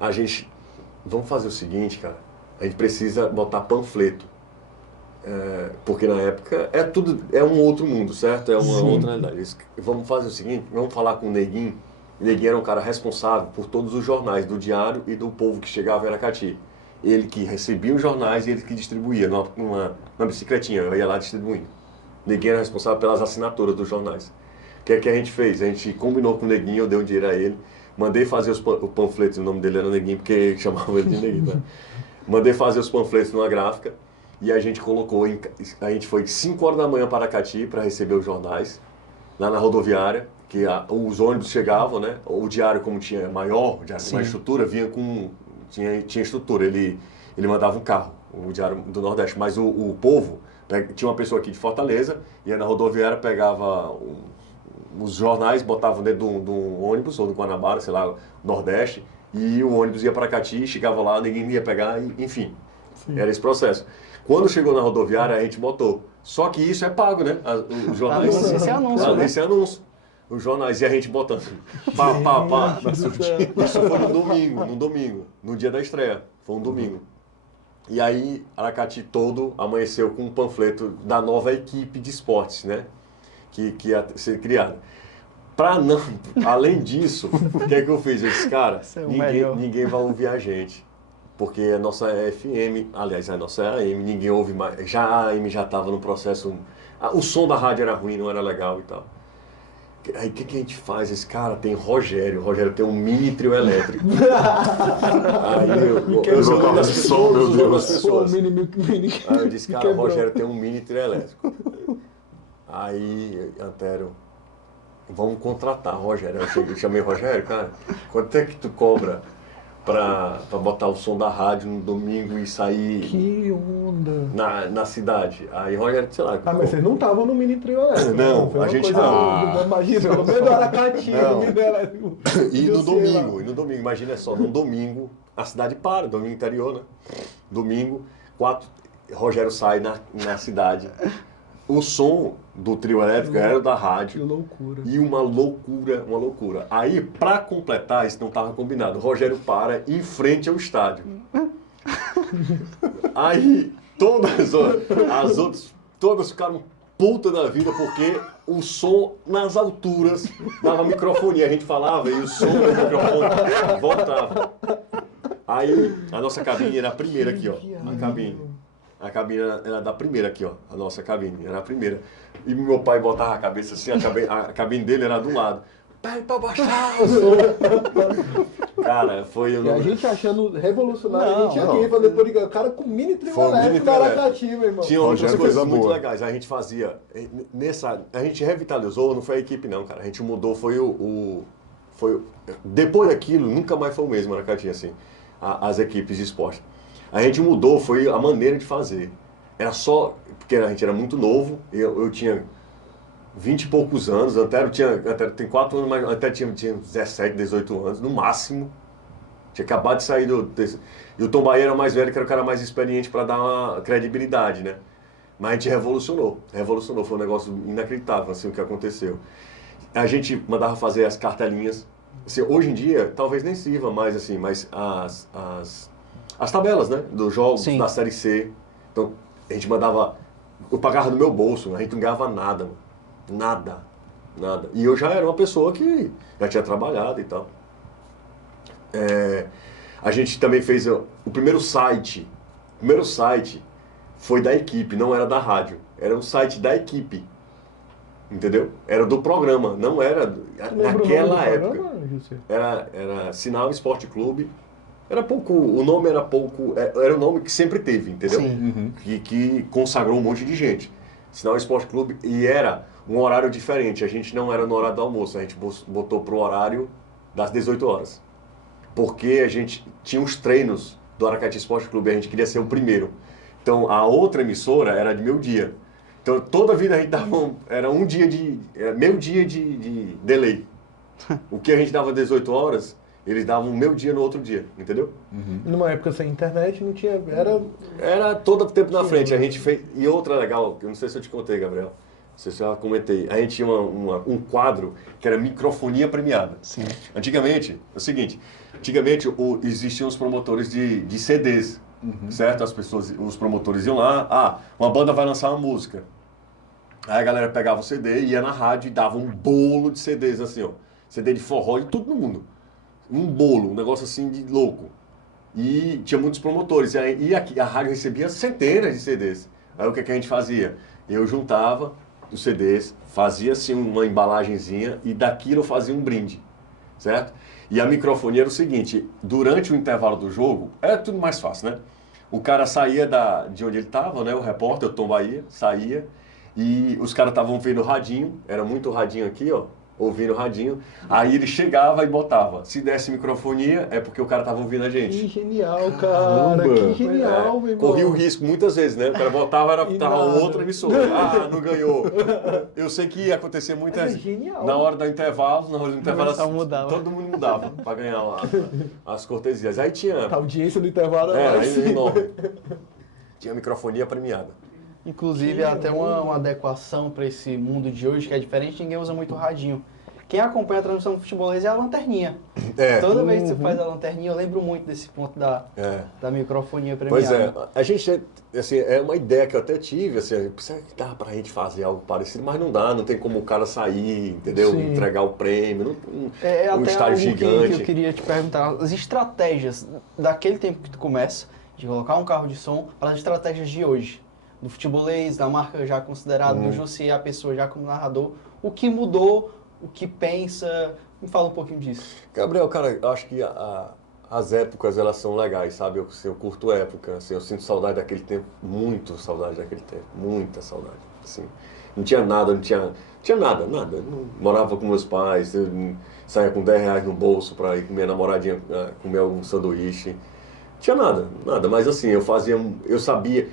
a gente... Vamos fazer o seguinte, cara. A gente precisa botar panfleto. Porque na época é um outro mundo, certo? É uma outra realidade. Vamos fazer o seguinte, vamos falar com o Neguinho. O Neguinho era um cara responsável por todos os jornais do Diário e do Povo que chegava em Aracati. Ele que recebia os jornais e ele que distribuía numa bicicletinha. Eu ia lá distribuindo. O Neguinho era responsável pelas assinaturas dos jornais. O que é que a gente fez? A gente combinou com o Neguinho, eu dei um dinheiro a ele. Mandei fazer o panfletos, o nome dele era Neguinho, porque chamavam ele de Neguinho, né? Mandei fazer os panfletos numa gráfica e a gente colocou, a gente foi 5 horas da manhã para Aracati para receber os jornais, lá na rodoviária, que os ônibus chegavam, né? O diário, como tinha maior, mais estrutura, vinha com... Tinha estrutura, ele mandava um carro, o Diário do Nordeste, mas o Povo, tinha uma pessoa aqui de Fortaleza, ia na rodoviária, pegava os jornais, botava dentro de um ônibus, ou do Guanabara, sei lá, Nordeste, e o ônibus ia para Cati, chegava lá, ninguém ia pegar, enfim, era esse processo. Quando chegou na rodoviária, a gente botou. Só que isso é pago, né? Os jornais. Esse é anúncio, né? Esse é anúncio. Os jornais, e a gente botando pá. Isso foi no domingo, no dia da estreia, foi um domingo. E aí, Aracati todo amanheceu com um panfleto da nova equipe de esportes, né? Que ia ser criada. Além disso, o que é que eu fiz? Eu disse, cara, ninguém vai ouvir a gente. Porque a nossa FM, aliás, a nossa AM, ninguém ouve mais. Já a AM já estava no processo. O som da rádio era ruim, não era legal e tal. Aí o que a gente faz? Esse cara tem Rogério tem um mini trio elétrico. Aí eu sou das pessoas, meu Deus. Aí eu disse, cara, o Rogério tem um mini trio elétrico. Aí, Antero, vamos contratar Rogério. Eu chamei Rogério, cara, quanto é que tu cobra pra botar o som da rádio no domingo e sair Que onda! na cidade? Aí Rogério, sei lá. Ah, mas vocês não estavam no mini trio elétrico. Não, foi a uma gente coisa não. Imagina, pelo menos do Aracati, Não. no mini elétrico. E no domingo, imagina só, no domingo, a cidade para, domingo interior, né? Domingo, Rogério sai na cidade. O som do trio elétrico era o da Que rádio. loucura. E uma loucura. Aí, pra completar, isso não estava combinado. O Rogério para em frente ao estádio. Aí, todas as outras, todas ficaram puta da vida, porque o som nas alturas dava microfonia. A gente falava e o som do microfone voltava. Aí, a nossa cabine era a primeira aqui, ó. A cabine era da primeira aqui, ó. A nossa cabine era a primeira. E meu pai botava a cabeça assim, a cabine dele era do lado. Pede pra baixar o som. Cara, foi... E a gente achando revolucionário, a gente Não. aqui fazendo por o cara com mini trio Foi um mini elétrico na trio Aracati, meu irmão. Tinha outras Rogério coisas coisa muito boa. legais. A gente fazia... A gente revitalizou, não foi a equipe não, cara. A gente mudou, foi depois daquilo, nunca mais foi o mesmo, Aracati, assim. As equipes de esporte. A gente mudou, foi a maneira de fazer. Era só... Porque a gente era muito novo, eu tinha 20 e poucos anos, Antero tem 4 anos, mas até tinha 17, 18 anos, no máximo. Tinha acabado de sair E o Tom Bahia era mais velho, que era o cara mais experiente para dar uma credibilidade, né? Mas a gente revolucionou, foi um negócio inacreditável, assim, o que aconteceu. A gente mandava fazer as cartelinhas. Assim, hoje em dia, talvez nem sirva mais, assim, mas as tabelas, né? Dos jogos, Sim. da Série C. Então, a gente mandava... Eu pagava do meu bolso, a gente não ganhava nada, mano. Nada. E eu já era uma pessoa que já tinha trabalhado e tal. A gente também fez o primeiro site. O primeiro site foi da equipe, não era da rádio. Era um site da equipe. Entendeu? Era do programa, não era Lembra o nome do naquela época. programa, José? Era Sinal Esporte Clube. Era pouco, o nome era pouco, era o nome que sempre teve, entendeu? Sim. Que consagrou um monte de gente. Sinal Esporte Clube, e era um horário diferente, a gente não era no horário do almoço, a gente botou pro horário das 18 horas. Porque a gente tinha os treinos do Aracati Esporte Clube, a gente queria ser o primeiro. Então a outra emissora era de meio-dia. Então toda a vida a gente dava, era um dia meio dia de delay. O que a gente dava 18 horas, eles davam meio-dia no outro dia, entendeu? Numa época sem internet, não tinha... Era todo o tempo na frente. A gente fez. E outra legal, que eu não sei se eu te contei, Gabriel. Não sei se eu já comentei. A gente tinha um quadro que era microfonia premiada. Sim. Antigamente, é o seguinte: antigamente existiam os promotores de CDs, certo? Os promotores iam lá, uma banda vai lançar uma música. Aí a galera pegava o CD, ia na rádio e dava um bolo de CDs, assim, ó. CD de forró de todo mundo. Um bolo, um negócio assim de louco. E tinha muitos promotores. E aqui, a rádio recebia centenas de CDs. Aí o que a gente fazia? Eu juntava os CDs, fazia assim uma embalagenzinha e daquilo eu fazia um brinde, certo? E a microfonia era o seguinte: durante o intervalo do jogo, era tudo mais fácil, né? O cara saía de onde ele estava, né? O repórter, o Tom Bahia, saía e os caras estavam ouvindo o radinho, era muito radinho aqui, ó. Ouvindo o radinho, aí ele chegava e botava. Se desse microfonia, é porque o cara tava ouvindo a gente. Que genial, cara. Caramba. Que genial, meu irmão. Corria o risco muitas vezes, né? O cara botava, tava outra emissora. Não ganhou. Eu sei que ia acontecer muitas vezes. Genial. Na hora do intervalo, Mudava. todo mundo mudava para ganhar as cortesias. Aí tinha... A audiência do intervalo era lá em Aí cima. enorme. Tinha microfonia premiada. Inclusive, até uma adequação para esse mundo de hoje, que é diferente, ninguém usa muito radinho. Quem acompanha a transmissão do futebolês é a lanterninha. Toda vez que você faz a lanterninha, eu lembro muito desse ponto da microfonia premiada. Pois é, a gente, assim, é uma ideia que eu até tive, assim, será que dá pra gente fazer algo parecido? Mas não dá, não tem como o cara sair, entendeu? Sim. Entregar o prêmio, um até estádio algo gigante. que eu queria te perguntar, as estratégias daquele tempo que tu começa, de colocar um carro de som, para as estratégias de hoje. Do futebolês, da marca já considerada, do Jussi, a pessoa já como narrador, o que mudou, o que pensa, me fala um pouquinho disso. Gabriel, cara, eu acho que as épocas, elas são legais, sabe? Eu curto época, assim, eu sinto saudade daquele tempo, muito saudade daquele tempo, muita saudade, assim. Não tinha nada, não tinha nada. Não, morava com meus pais, eu saía com R$10 no bolso para ir com minha namoradinha comer algum sanduíche. Tinha nada, mas assim, eu sabia,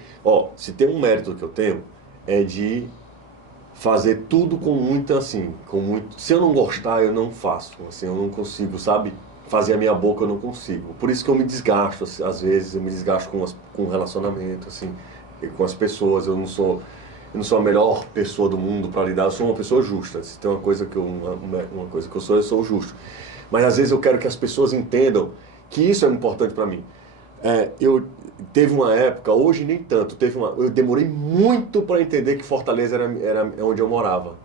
se tem um mérito que eu tenho, é de fazer tudo se eu não gostar, eu não faço, assim, eu não consigo, sabe, fazer a minha boca, eu não consigo, por isso que eu me desgasto, às vezes, eu me desgasto com o relacionamento, assim, com as pessoas, eu não sou a melhor pessoa do mundo para lidar, eu sou uma pessoa justa, se tem uma coisa que eu sou justo, mas às vezes eu quero que as pessoas entendam que isso é importante para mim. Teve uma época, hoje nem tanto, eu demorei muito para entender que Fortaleza era onde eu morava.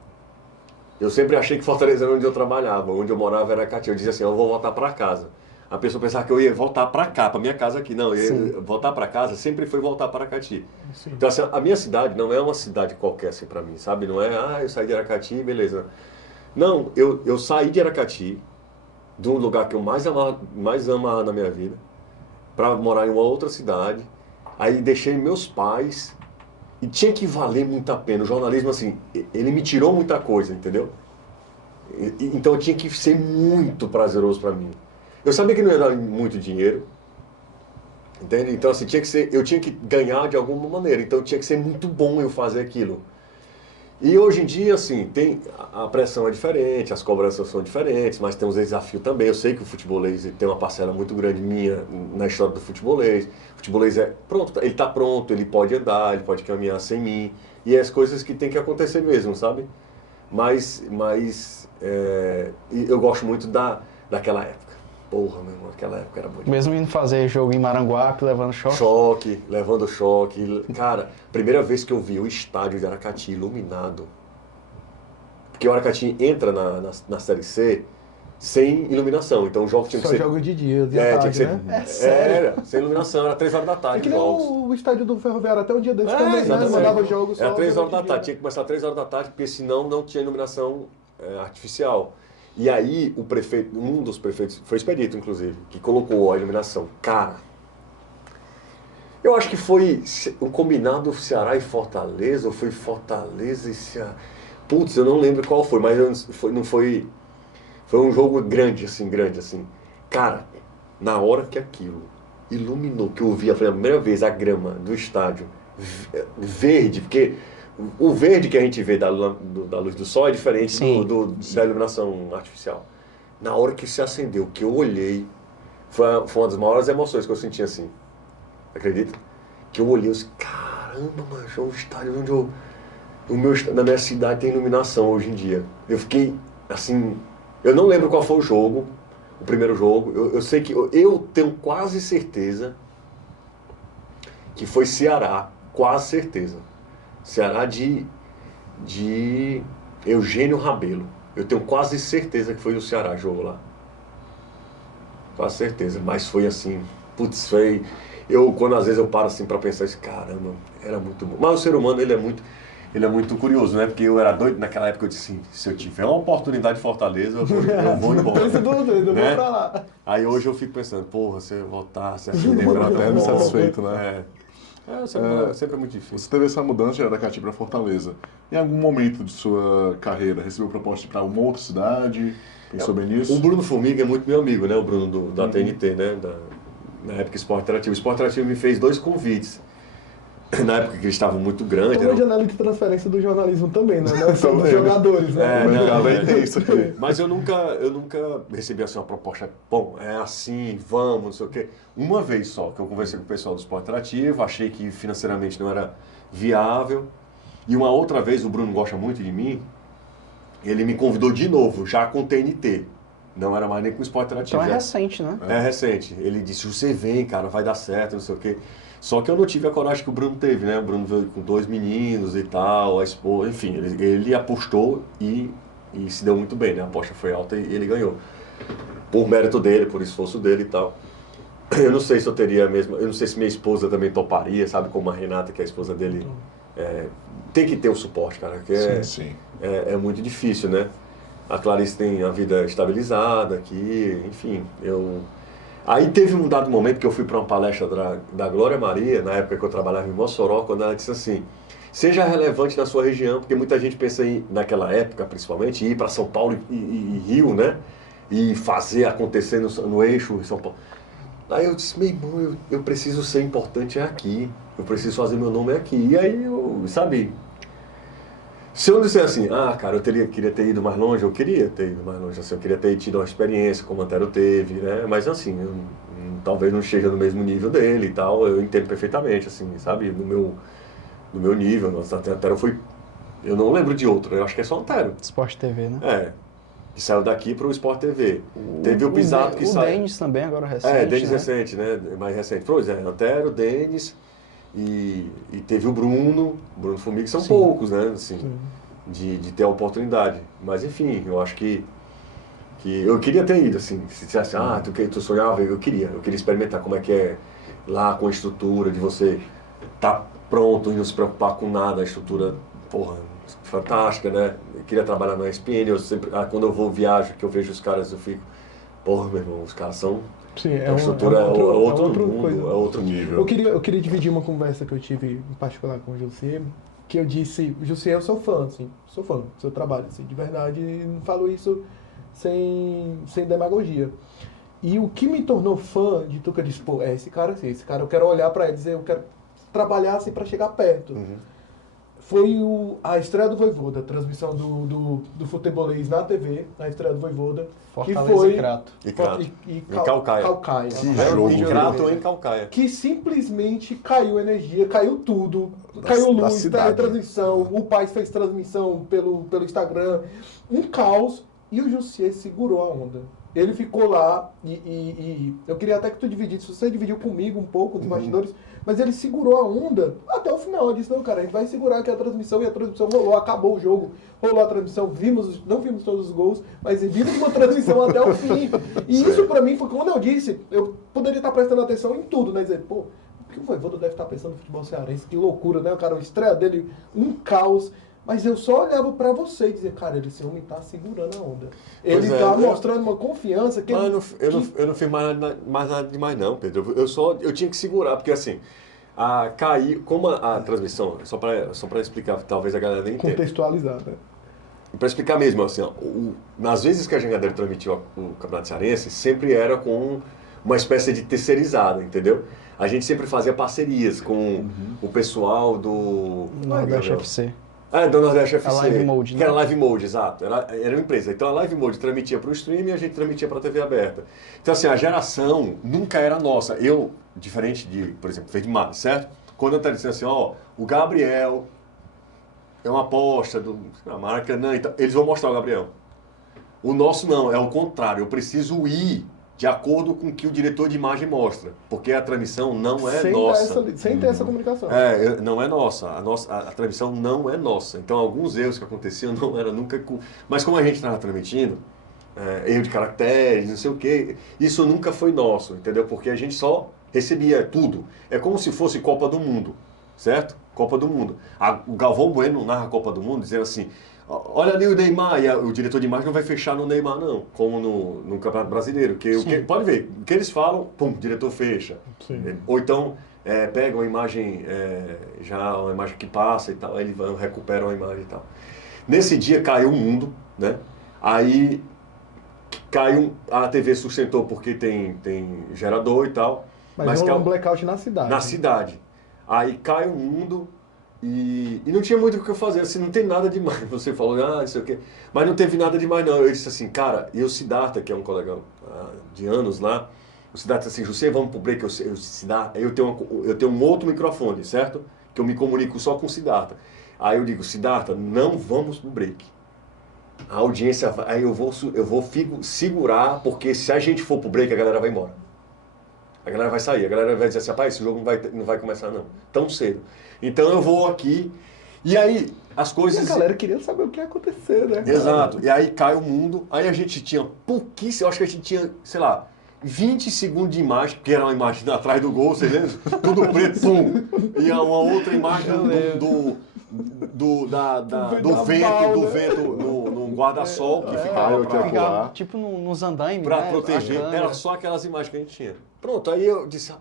Eu sempre achei que Fortaleza era onde eu trabalhava, onde eu morava era Aracati. Eu dizia assim, eu vou voltar para casa. A pessoa pensava que eu ia voltar para cá, para minha casa aqui. Não, voltar para casa sempre foi voltar para Aracati. Sim. Então assim, a minha cidade não é uma cidade qualquer assim para mim, sabe? Não é, eu saí de Aracati, beleza. Não, eu saí de Aracati, de um lugar que eu mais amo na minha vida, para morar em uma outra cidade, aí deixei meus pais e tinha que valer muito a pena. O jornalismo, assim, ele me tirou muita coisa, entendeu? Então tinha que ser muito prazeroso para mim. Eu sabia que não ia dar muito dinheiro, entende? Então, assim, eu tinha que ganhar de alguma maneira, então tinha que ser muito bom eu fazer aquilo. E hoje em dia, assim, a pressão é diferente, as cobranças são diferentes, mas tem uns desafios também. Eu sei que o futebolês tem uma parcela muito grande minha na história do futebolês. O futebolês ele está pronto, ele pode andar, ele pode caminhar sem mim. E é as coisas que tem que acontecer mesmo, sabe? Mas eu gosto muito daquela época. Porra, meu irmão, aquela época era boa. Mesmo indo fazer jogo em Maranguape, levando choque? Levando choque. Cara, primeira vez que eu vi o estádio de Aracati iluminado. Porque o Aracati entra na Série C sem iluminação. Então o jogo tinha que ser... Só jogo de dia, tinha que ser, né? Sério? Era, sem iluminação, era 3 horas da tarde. É que nem o estádio do Ferroviário, até um dia desse também, né? Mandava jogos só... Era 3 horas da tarde, tinha que começar 3 horas da tarde, porque senão não tinha iluminação artificial. E aí o prefeito, um dos prefeitos, foi Expedito inclusive, que colocou a iluminação. Cara, eu acho que foi o combinado Ceará e Fortaleza, ou foi Fortaleza e Ceará. Putz, eu não lembro qual foi, mas não foi. Foi um jogo grande assim. Cara, na hora que aquilo iluminou, que eu vi a primeira vez a grama do estádio verde, porque o verde que a gente vê da luz do sol é diferente da iluminação artificial. Na hora que se acendeu, que eu olhei, foi uma das maiores emoções que eu senti assim. Acredita? Que eu olhei e disse, caramba, mano, é um estádio onde na minha cidade tem iluminação hoje em dia. Eu fiquei assim, eu não lembro qual foi o jogo, o primeiro jogo. Eu sei que eu tenho quase certeza que foi Ceará, quase certeza. Ceará de Eugênio Rabelo. Eu tenho quase certeza que foi o Ceará jogo lá. Quase certeza, mas foi assim, putz, foi... Quando às vezes eu paro assim pra pensar, caramba, era muito bom. Mas o ser humano, ele é muito curioso, né? Porque eu era doido naquela época, eu disse assim, se eu tiver uma oportunidade de Fortaleza, eu vou embora. Eu né? vou pra lá. Aí hoje eu fico pensando, porra, se eu voltar, se assim, Lembrar lembrar até insatisfeito, né? Sempre é muito difícil. Você teve essa mudança de Aracati para Fortaleza. Em algum momento de sua carreira, recebeu proposta para uma outra cidade? Pensou bem nisso? O Bruno Formiga é muito meu amigo, né? O Bruno da TNT, né? Na época Esporte Interativo. O Esporte Interativo me fez 2 convites. Na época que eles estavam muito grandes. É uma janela de transferência do jornalismo também, né? Não só dos jogadores, né? Mas eu nunca recebi assim uma proposta, bom, é assim, vamos, não sei o quê. Uma vez só que eu conversei com o pessoal do Esporte Interativo, achei que financeiramente não era viável. E uma outra vez, o Bruno gosta muito de mim, ele me convidou de novo, já com o TNT. Não era mais nem com o Esporte Interativo. Então é recente, né? É recente. Ele disse, você vem, cara, vai dar certo, não sei o quê. Só que eu não tive a coragem que o Bruno teve, né? O Bruno veio com 2 meninos e tal, a esposa, enfim, ele apostou e se deu muito bem, né? A aposta foi alta e ele ganhou. Por mérito dele, por esforço dele e tal. Eu não sei se eu teria mesmo, eu não sei se minha esposa também toparia, sabe? Como a Renata, que é a esposa dele, tem que ter o suporte, cara, que é muito difícil, né? A Clarice tem a vida estabilizada aqui, enfim, Aí teve um dado momento que eu fui para uma palestra da Glória Maria, na época que eu trabalhava em Mossoró, quando ela disse assim, seja relevante na sua região, porque muita gente pensa em, naquela época principalmente, ir para São Paulo e Rio, né? E fazer acontecer no eixo em São Paulo. Aí eu disse, meu irmão, eu preciso ser importante aqui, eu preciso fazer meu nome aqui. E aí sabe... Se eu disser assim, cara, queria ter ido mais longe, eu queria ter ido mais longe, assim, eu queria ter tido uma experiência como o Antero teve, né? Mas assim, talvez não esteja no mesmo nível dele e tal, eu entendo perfeitamente, assim, sabe? No meu nível, nossa, Antero foi... Eu não lembro de outro, eu acho que é só Antero. Sport TV, né? Que saiu daqui para o Sport TV. Teve o Pisato que saiu. O Denis também, agora recente, Denis né? recente, né? Mais recente. Pois é, Antero, Denis... E teve o Bruno Formiga, são poucos, né, assim, de ter a oportunidade. Mas, enfim, eu acho que eu queria ter ido, assim, se dissesse, tu sonhava, eu queria experimentar como é que é lá com a estrutura, de você estar pronto e não se preocupar com nada, a estrutura, porra, fantástica, né? Eu queria trabalhar na ESPN, eu sempre, quando eu viajo, que eu vejo os caras, eu fico, porra, meu irmão, os caras são... Sim, a estrutura é outro mundo, é outro nível. Eu queria dividir uma conversa que eu tive em particular com o José, que eu disse, José, eu sou fã, assim, sou fã do seu trabalho, assim, de verdade, não falo isso sem demagogia. E o que me tornou fã de tu, que eu disse, pô, esse cara eu quero olhar pra ele e dizer, eu quero trabalhar assim pra chegar perto. Foi a estreia do Vojvoda, a transmissão do futebolês na TV, a estreia do Vojvoda. Fortaleza que foi e Crato. E Calcaia. Que jogo. Em Crato ou em Calcaia. Que simplesmente caiu energia, caiu tudo. Caiu luz, transmissão. O pai fez transmissão pelo Instagram. Um caos. E o Jussier segurou a onda. Ele ficou lá e eu queria até que tu dividisse. Você dividiu comigo um pouco dos bastidores, mas ele segurou a onda até o final. Ele disse, não, cara, a gente vai segurar aqui a transmissão, e a transmissão rolou, acabou o jogo, rolou a transmissão, não vimos todos os gols, mas vimos uma transmissão até o fim. E isso pra mim foi quando eu disse, eu poderia estar prestando atenção em tudo, né? Dizer, pô, o que o Vojvoda deve estar pensando no futebol cearense? Que loucura, né? O cara, a estreia dele, um caos. Mas eu só olhava pra você e dizia, cara, esse homem tá segurando a onda. Pois Ele é, tá eu- mostrando uma confiança que Mas eu não fiz mais nada demais não, Pedro. Eu tinha que segurar, porque assim, como a transmissão, só para explicar, talvez a galera nem entenda. contextualizar, né? Para explicar mesmo, assim, ó, nas vezes que a Jangadeiro transmitiu o Campeonato Cearense, sempre era com uma espécie de terceirizada, entendeu? A gente sempre fazia parcerias com o pessoal do... Nordeste Gabriel? FC. Do Nordeste FC. Live Mode, Que né? era Live Mode, exato. Era uma empresa. Então a Live Mode transmitia para o stream e a gente transmitia para a TV aberta. Então assim, a geração nunca era nossa. Eu, diferente de, por exemplo, fez demais, certo? Quando eu estava dizendo assim, ó, o Gabriel é uma aposta do marca, não, então, eles vão mostrar o Gabriel. O nosso não, é o contrário. Eu preciso ir de acordo com o que o diretor de imagem mostra. Porque a transmissão não é nossa. Sem ter essa comunicação. Não é nossa. A transmissão não é nossa. Então, alguns erros que aconteciam não era nunca... Mas como a gente estava transmitindo, erro de caracteres, não sei o quê, isso nunca foi nosso, entendeu? Porque a gente só recebia tudo. É como se fosse Copa do Mundo, certo? Copa do Mundo. O Galvão Bueno narra a Copa do Mundo dizendo assim, olha ali o Neymar, e o diretor de imagem não vai fechar no Neymar não, como no Campeonato Brasileiro. Pode ver, o que eles falam, pum, o diretor fecha. Sim. Ou então pega uma imagem, uma imagem que passa e tal, aí eles recuperam a imagem e tal. Nesse dia caiu o mundo, né? Aí a TV sustentou porque tem gerador e tal. Mas rolou um blackout na cidade. Na cidade. Aí cai o mundo e não tinha muito o que eu fazer, assim, não tem nada demais. Você falou, não sei o quê. Mas não teve nada demais, não. Eu disse assim, cara, e o Siddhartha, que é um colega de anos lá, o Siddhartha disse assim, José, vamos pro break. Eu tenho um outro microfone, certo? Que eu me comunico só com o Siddhartha. Aí eu digo, Siddhartha, não vamos pro break. A audiência, aí eu vou segurar, porque se a gente for pro break, a galera vai embora. A galera vai sair, a galera vai dizer assim, rapaz, esse jogo não vai começar não, tão cedo. Então eu vou aqui, e aí as coisas... E a galera queria saber o que ia acontecer, né? Exato, e aí cai o mundo, aí a gente tinha pouquíssimo, eu acho que a gente tinha, sei lá, 20 segundos de imagem, que era uma imagem atrás do gol, você lembra? Tudo preto, pum, e uma outra imagem do vento no guarda-sol que ficava tipo nos andaimes, para né? proteger. Era só aquelas imagens que a gente tinha. Pronto, aí eu disse,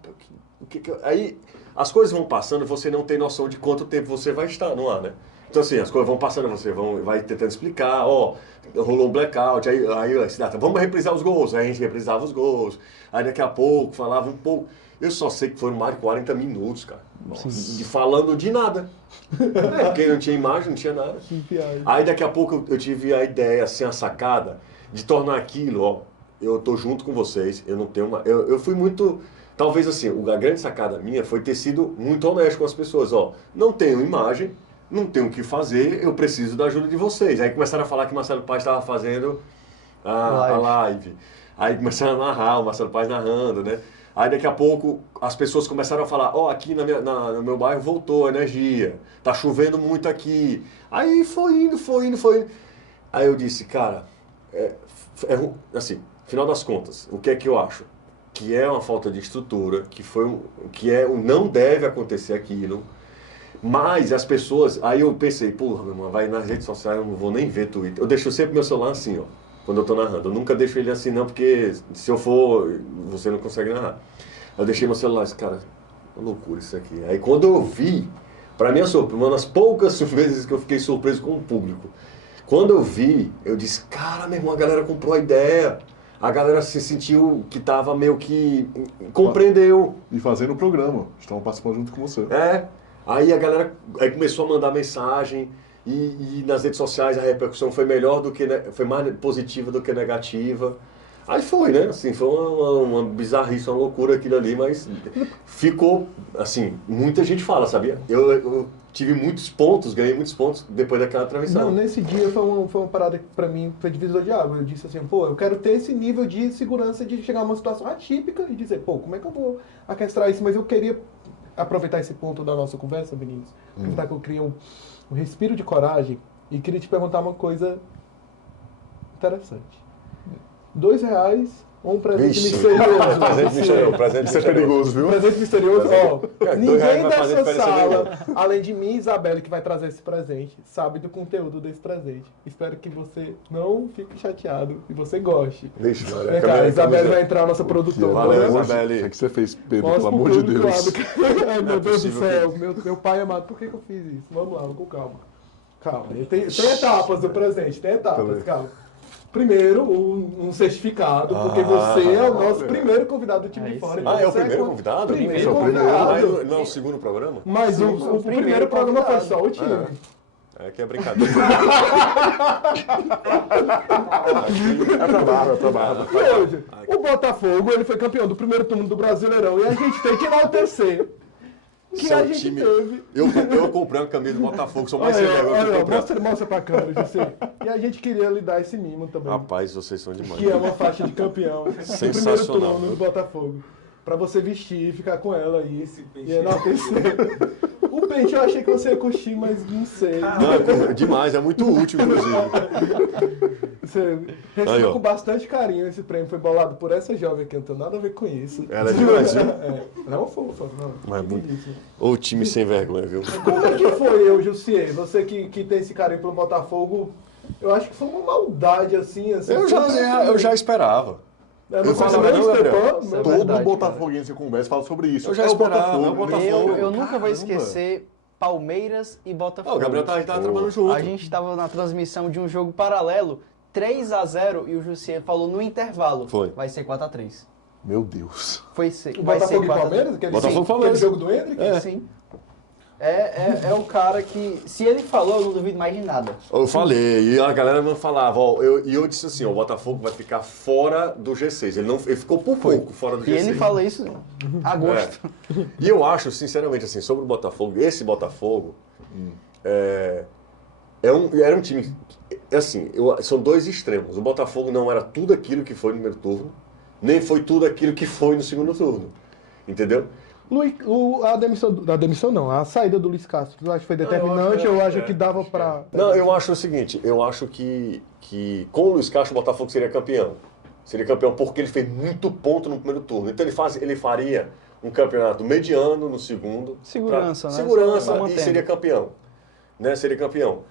aí as coisas vão passando e você não tem noção de quanto tempo você vai estar no ar, né? Então assim, as coisas vão passando, você vai tentando explicar, rolou um blackout, aí vamos reprisar os gols, aí a gente reprisava os gols, aí daqui a pouco falava um pouco. Eu só sei que foram mais de 40 minutos, cara. Falando de nada. Porque não tinha imagem, não tinha nada. Aí daqui a pouco eu tive a ideia, assim, a sacada, de tornar aquilo, eu tô junto com vocês, eu não tenho uma... Eu fui muito... Talvez assim, a grande sacada minha foi ter sido muito honesto com as pessoas, não tenho imagem, não tenho o que fazer, eu preciso da ajuda de vocês. Aí começaram a falar que Marcelo Paz estava fazendo a live. Aí começaram a narrar, o Marcelo Paz narrando, né? Aí daqui a pouco as pessoas começaram a falar, aqui no meu bairro voltou a energia, tá chovendo muito aqui. Aí foi indo. Aí eu disse, cara, assim, final das contas, o que é que eu acho? Que é uma falta de estrutura, não deve acontecer aquilo. Mas as pessoas, aí eu pensei, porra, meu irmão, vai nas redes sociais, eu não vou nem ver Twitter. Eu deixo sempre meu celular assim, quando eu tô narrando. Eu nunca deixo ele assim não, porque se eu for, você não consegue narrar. Eu deixei meu celular, cara, uma loucura isso aqui. Aí quando eu vi, pra minha surpresa, uma das poucas vezes que eu fiquei surpreso com o público, quando eu vi, eu disse, cara, meu irmão, a galera comprou a ideia. A galera se sentiu que tava meio que... compreendeu. E fazendo o programa, estavam participando junto com você. Aí a galera começou a mandar mensagem e nas redes sociais a repercussão foi melhor foi mais positiva do que negativa. Aí foi, né? Assim, foi uma bizarrice, uma loucura aquilo ali, mas ficou, assim, muita gente fala, sabia? Eu tive muitos pontos, ganhei muitos pontos depois daquela transmissão. Não, nesse dia foi uma parada que pra mim foi divisor de água. Eu disse assim, eu quero ter esse nível de segurança de chegar a uma situação atípica e dizer, como é que eu vou orquestrar isso? Mas eu queria aproveitar esse ponto da nossa conversa, Vinícius, aproveitar que eu criei um respiro de coragem e queria te perguntar uma coisa interessante. R$2 Um presente Vixe, misterioso. presente misterioso, presente Isso é misterioso. perigoso, viu? Presente misterioso, ó. R$2 Ninguém vai fazer dessa diferença sala, além de mim e Isabelle, que vai trazer esse presente, sabe do conteúdo desse presente. Espero que você não fique chateado e você goste. Vixe, Vem cá, a Isabelle vai entrar, a nossa produtora. Valeu, né? Isabelle. O que você fez, Pedro? Mostra Pelo pro amor de público Deus. lá do- Ai, meu Deus do possível céu, meu pai amado, por que eu fiz isso? Vamos lá, com calma. Calma, tem etapas do presente, tem etapas, Também. calma. Primeiro, um certificado, porque você é o nosso primeiro convidado do time Aí de fora. sim. então Ah, é o você primeiro co- convidado? Primeiro Esse é o primeiro. convidado. Não é o segundo programa? Mas o primeiro programa foi só o time. É que é brincadeira. É pra barba, é pra barba. E hoje, o Botafogo ele foi campeão do primeiro turno do Brasileirão e a gente tem que enaltecer que Seu a gente time- teve. Eu comprei uma camisa do Botafogo, sou mais sem Olha, vergonha que eu olha, comprei. mostra pra câmera, José. E a gente queria lhe dar esse mimo também. Rapaz, vocês são demais. Que é uma faixa de campeão do primeiro Sensacional, turno do viu? Botafogo. Pra você vestir e ficar com ela aí. E enaltecer. O pente eu achei que você ia curtir, mas não sei. Não, é demais, é muito útil, inclusive. Você Aí, recebeu ó. com bastante carinho esse prêmio. Foi bolado por essa jovem aqui, não tem nada a ver com isso. Ela é demais, viu? É, não, fofa, não. Mas muito- Lindíssima. Ô, time sem vergonha, viu? Como é que foi, eu, Jussier? Você que tem esse carinho pelo Botafogo, eu acho que foi uma maldade, assim. Eu já esperava. Eu eu falo, não, Gabriel. Stepan, Todo verdade, botafoguense que conversa fala sobre isso. Eu já esperava, é o Botafogo. Eu nunca vou Caramba. esquecer Palmeiras e Botafogo. Ah, o Gabriel tava trabalhando junto. A gente estava na transmissão de um jogo paralelo, 3-0, e o Jussier falou no intervalo. Foi. Vai ser 4-3. Meu Deus. Vai O ser Botafogo e 4-3. Palmeiras? Aquele, Botafogo e aquele Palmeiras. jogo do Hendrick? Sim. É o cara que, se ele falou, eu não duvido mais de nada. Eu falei, e a galera não falava, ó, eu disse assim, ó, o Botafogo vai ficar fora do G6. Ele ficou por pouco fora do G6. E ele falou isso a gosto. É. E eu acho, sinceramente, assim, sobre o Botafogo, esse Botafogo era um time, assim, são dois extremos. O Botafogo não era tudo aquilo que foi no primeiro turno, nem foi tudo aquilo que foi no segundo turno. Entendeu? A demissão não, a saída do Luiz Castro, tu acha que foi determinante ou acha que dava pra... Não, eu acho o seguinte, eu acho que com o Luiz Castro o Botafogo seria campeão. Seria campeão porque ele fez muito ponto no primeiro turno. Então ele faria um campeonato mediano no segundo. Segurança, né? Segurança Só e mantendo. seria campeão. Né? Seria campeão.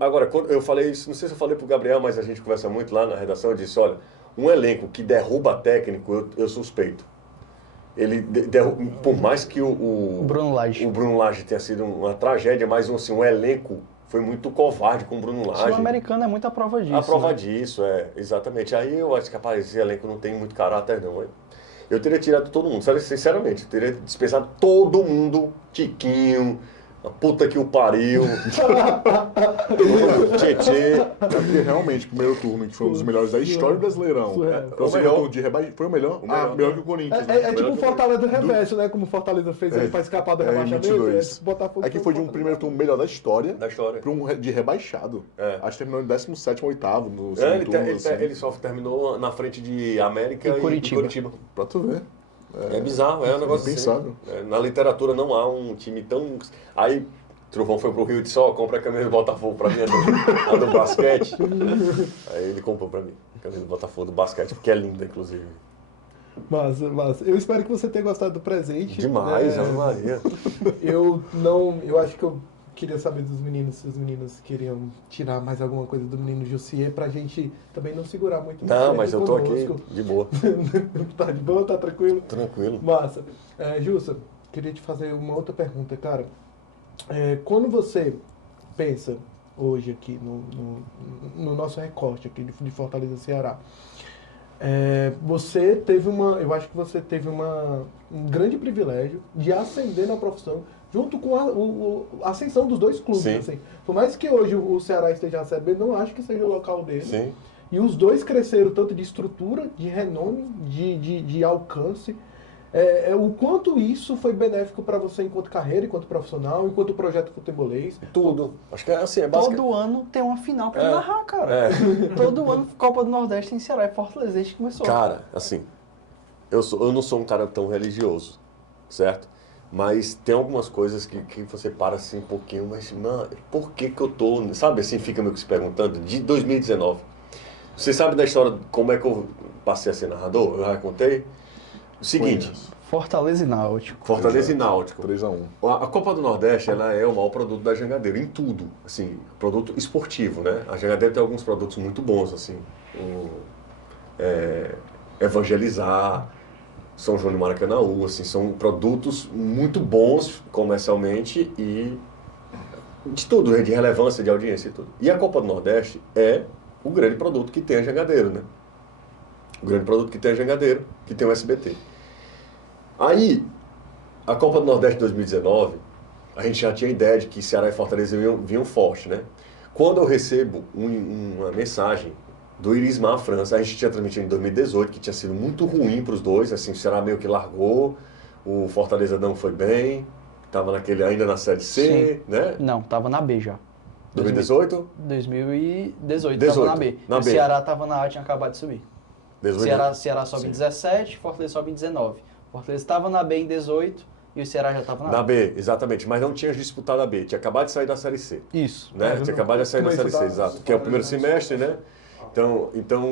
Agora, quando eu falei isso, não sei se eu falei pro Gabriel, mas a gente conversa muito lá na redação, eu disse, olha, um elenco que derruba técnico, eu suspeito. Ele por mais que o Bruno Lage. o Bruno Lage tenha sido uma tragédia, mas assim, um elenco foi muito covarde com o Bruno O Lage. Sul-Americano é muito a prova disso. A prova né? disso, exatamente. Aí eu acho que, rapaz, esse elenco não tem muito caráter, não. Eu teria tirado todo mundo, sinceramente. Eu teria dispensado todo mundo. Tiquinho, a puta que o pariu. Tietê. É porque realmente, o primeiro turno, que foi um dos melhores da história do Brasileirão. Surreal. Foi o segundo turno de foi o melhor? melhor. Melhor que o Corinthians. É tipo um Fortaleza reverso, né? Como o Fortaleza fez aí pra escapar do em rebaixamento. 22. Botafogo Aqui foi de um primeiro turno melhor da história Da história. para um de rebaixado. É. Acho que terminou em 17º, 8º no segundo turno. assim. Ele só terminou na frente de América E Curitiba. Pra tu ver. É bizarro, é um negócio impensável. assim. Na literatura não há um time tão... Aí Trovão foi pro Rio e disse, ó, compra a camisa do Botafogo pra mim, a do basquete. Aí ele comprou pra mim, a camisa do Botafogo do basquete, porque é linda, inclusive. Mas eu espero que você tenha gostado do presente. Demais, né? Ave Maria. Eu acho que eu queria saber dos meninos, se os meninos queriam tirar mais alguma coisa do menino Jussier pra gente também não segurar muito. Não, mas eu tô conosco. aqui de boa, Tá de boa, tá tranquilo? tranquilo. Massa. Jussa, queria te fazer uma outra pergunta, cara. Quando você pensa hoje aqui no nosso recorte aqui de Fortaleza Ceará, você teve eu acho que você teve um grande privilégio de ascender na profissão junto com a ascensão dos dois clubes. Sim. Assim. Por mais que hoje o Ceará esteja na Série B, não acho que seja o local dele. Sim. E os dois cresceram tanto de estrutura, de renome, de alcance. O quanto isso foi benéfico para você enquanto carreira, enquanto profissional, enquanto projeto futebolês. Tudo. Acho que é assim, é básico. Todo ano tem uma final pra narrar, cara. É. Todo ano Copa do Nordeste em Ceará e Fortaleza desde que começou. Cara, assim, eu não sou um cara tão religioso, certo? Mas tem algumas coisas que você para assim um pouquinho, mas, mano, por que eu tô, sabe assim, fica meio que se perguntando, de 2019. Você sabe da história, como é que eu passei a ser narrador, eu já contei. O seguinte, Conheço. Fortaleza e Náutico. Fortaleza e Náutico. 3-1. A Copa do Nordeste, ela é o maior produto da Jangadeiro, em tudo, assim, produto esportivo, né? A Jangadeiro tem alguns produtos muito bons, assim, Evangelizar, São João de Maracanãú, assim, são produtos muito bons comercialmente e de tudo, né? De relevância, de audiência e tudo. E a Copa do Nordeste é o grande produto que tem a Jangadeiro, né? O grande produto que tem a Jangadeiro, que tem o SBT. Aí, a Copa do Nordeste de 2019, a gente já tinha ideia de que Ceará e Fortaleza vinham forte, né? Quando eu recebo uma mensagem do Irismar França, a gente tinha transmitido em 2018, que tinha sido muito ruim para os dois, assim, o Ceará meio que largou, o Fortaleza não foi bem, estava ainda na Série C, né? Não, tava na B já. 2018? 2018 tava na B. Na O B. Ceará tava na A, tinha acabado de subir. 18. Ceará sobe Sim. em 17, Fortaleza sobe em 19. Fortaleza estava na B em 18 e o Ceará já estava na Na A. B, exatamente, mas não tinha disputado a B, tinha acabado de sair da Série C. Isso. Né? não Tinha acabado de sair da Série C, começou exato. Que é o primeiro semestre, né? Então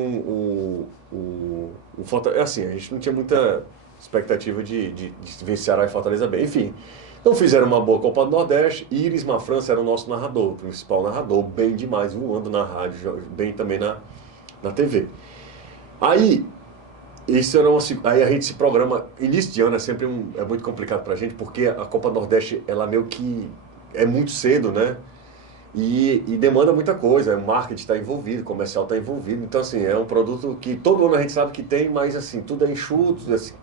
o Fortaleza, assim, a gente não tinha muita expectativa de ver Ceará e Fortaleza bem. Enfim, então fizeram uma boa Copa do Nordeste. Iris Mafrança era o nosso narrador, o principal narrador, bem demais, voando na rádio, bem também na TV. Aí, aí a gente se programa, início de ano é sempre é muito complicado pra gente, porque a Copa do Nordeste, ela meio que é muito cedo, né? E demanda muita coisa, o marketing está envolvido, o comercial está envolvido. Então, assim, é um produto que todo ano a gente sabe que tem, mas, assim, tudo é enxuto, assim,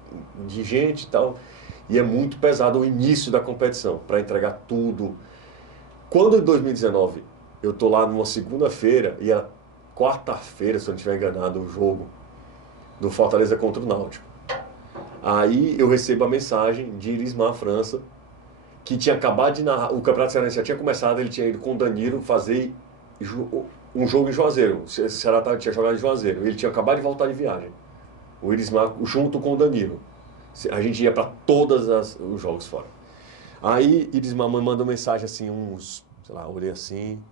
de gente e tal. E é muito pesado o início da competição, para entregar tudo. Quando em 2019 eu tô lá numa segunda-feira, e era quarta-feira, se eu não estiver enganado, o jogo do Fortaleza contra o Náutico. Aí eu recebo a mensagem de Irismar França, que tinha acabado de narrar, o Campeonato Cearense já tinha começado, ele tinha ido com o Danilo fazer um jogo em Juazeiro. O Ceará tinha jogado em Juazeiro, ele tinha acabado de voltar de viagem. O Irismar junto com o Danilo. A gente ia para todos os jogos fora. Aí Irismar me mandou mensagem assim, sei lá, olhei assim,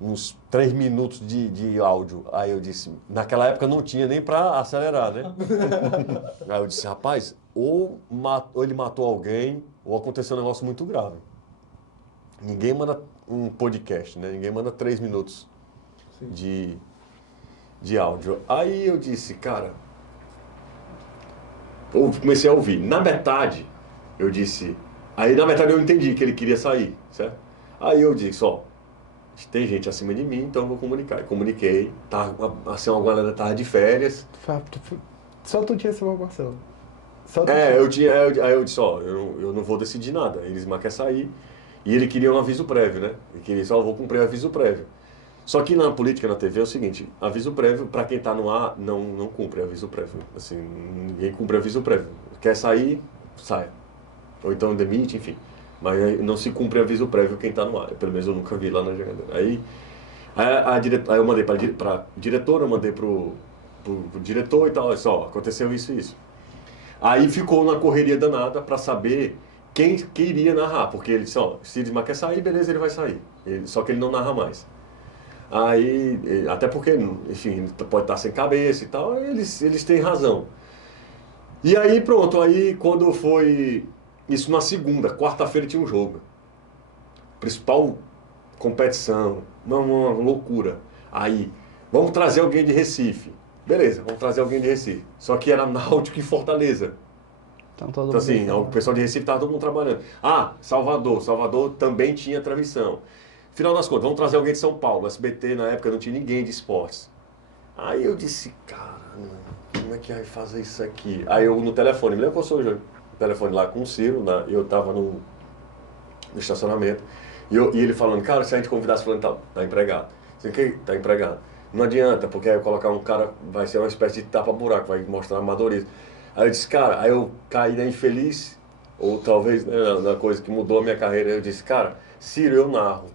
uns 3 minutos de áudio. Aí eu disse, naquela época não tinha nem para acelerar, né? Aí eu disse, rapaz, ou ele matou alguém, ou aconteceu um negócio muito grave. Ninguém manda um podcast, né? Ninguém manda 3 minutos de áudio. Aí eu disse, cara, eu comecei a ouvir. Na metade, eu disse, aí na metade eu entendi que ele queria sair, certo? Aí eu disse, ó, tem gente acima de mim, então eu vou comunicar. E comuniquei, assim, uma galera tava de férias. Só tu tinha essa informação. Aí eu disse, ó, eu não vou decidir nada. Irismar quer sair. E ele queria um aviso prévio, né? Ele queria só, vou cumprir o aviso prévio. Só que na política, na TV, é o seguinte, aviso prévio, para quem tá no ar, não cumpre aviso prévio. Assim, ninguém cumpre aviso prévio. Quer sair, saia. Ou então demite, enfim. Mas não se cumpre aviso prévio quem tá no ar. Pelo menos eu nunca vi lá na Jangadeiro. Aí eu mandei pra diretora, eu mandei pro diretor e tal, olha só, aconteceu isso e isso. Aí ficou na correria danada para saber quem iria narrar, porque ele disse, ó, se Irismar quer sair, beleza, ele vai sair. Só que ele não narra mais. Aí, até porque, enfim, pode estar sem cabeça e tal, eles têm razão. E aí, pronto, aí quando foi isso na segunda, quarta-feira tinha um jogo. Principal competição, uma loucura. Aí, vamos trazer alguém de Recife. Beleza, vamos trazer alguém de Recife. Só que era Náutico e Fortaleza. Então assim, o pessoal de Recife estava todo mundo trabalhando. Ah, Salvador também tinha transmissão. Final das contas, vamos trazer alguém de São Paulo. SBT na época não tinha ninguém de esportes. Aí eu disse, cara, como é que vai fazer isso aqui? Aí eu no telefone, me lembro que eu sou no telefone lá com o Ciro, eu estava no estacionamento, e ele falando, cara, se a gente convidasse fulano, tá empregado. Tá empregado. Não adianta, porque aí eu colocar um cara, vai ser uma espécie de tapa-buraco, vai mostrar amadorismo. Aí eu disse, cara, aí eu caí na infeliz, ou talvez na coisa que mudou a minha carreira, eu disse, cara, Ciro, eu narro.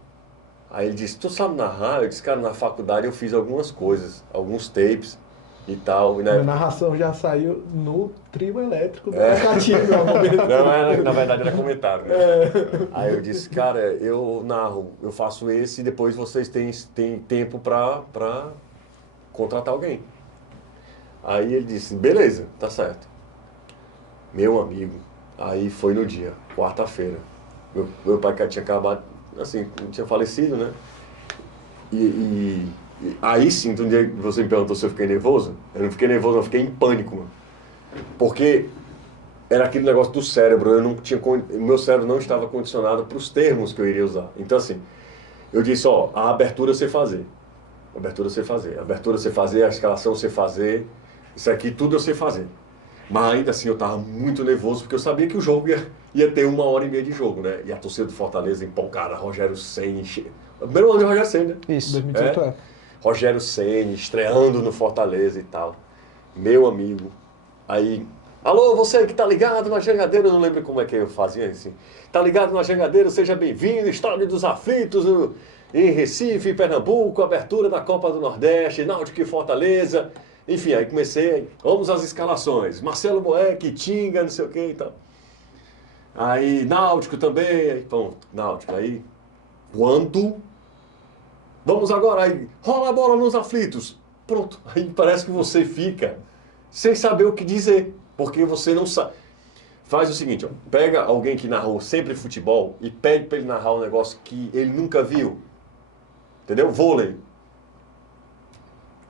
Aí ele disse, tu sabe narrar? Eu disse, cara, na faculdade eu fiz algumas coisas, alguns tapes e tal. E A narração já saiu no trio elétrico do aplicativo, meu amor. Não, na verdade era comentário, né? Aí eu disse, cara, eu narro, eu faço esse e depois vocês têm tempo pra contratar alguém. Aí ele disse, beleza, tá certo. Meu amigo, aí foi no dia, quarta-feira. Meu pai tinha acabado, assim, tinha falecido, né? E aí sim, um dia você me perguntou se eu fiquei nervoso. Eu não fiquei nervoso, eu fiquei em pânico, mano. Porque era aquele negócio do cérebro, eu não tinha, meu cérebro não estava condicionado para os termos que eu iria usar. Então assim, eu disse, ó, a abertura você fazer. A abertura você fazer. A abertura você fazer, a escalação você fazer. Isso aqui tudo eu sei fazer. Mas ainda assim eu estava muito nervoso, porque eu sabia que o jogo ia ter 1h30 de jogo, né? E a torcida do Fortaleza empolgada, Rogério Ceni. O primeiro ano de Rogério Ceni, né? Isso. 2018 é. Rogério Ceni estreando no Fortaleza e tal. Meu amigo. Aí, alô, você que tá ligado na Jangadeira, eu não lembro como é que eu fazia assim. Tá ligado na Jangadeira, seja bem-vindo, Estádio dos Aflitos, em Recife, Pernambuco, abertura da Copa do Nordeste, Náutico e Fortaleza. Enfim, aí comecei, vamos às escalações. Marcelo Boeck, Tinga, não sei o que e tal. Aí, Náutico também, aí, pronto, Náutico. Aí, quando... Vamos agora, aí, rola a bola nos aflitos. Pronto, aí parece que você fica sem saber o que dizer, porque você não sabe. Faz o seguinte, ó, pega alguém que narrou sempre futebol e pede para ele narrar um negócio que ele nunca viu. Entendeu? Vôlei.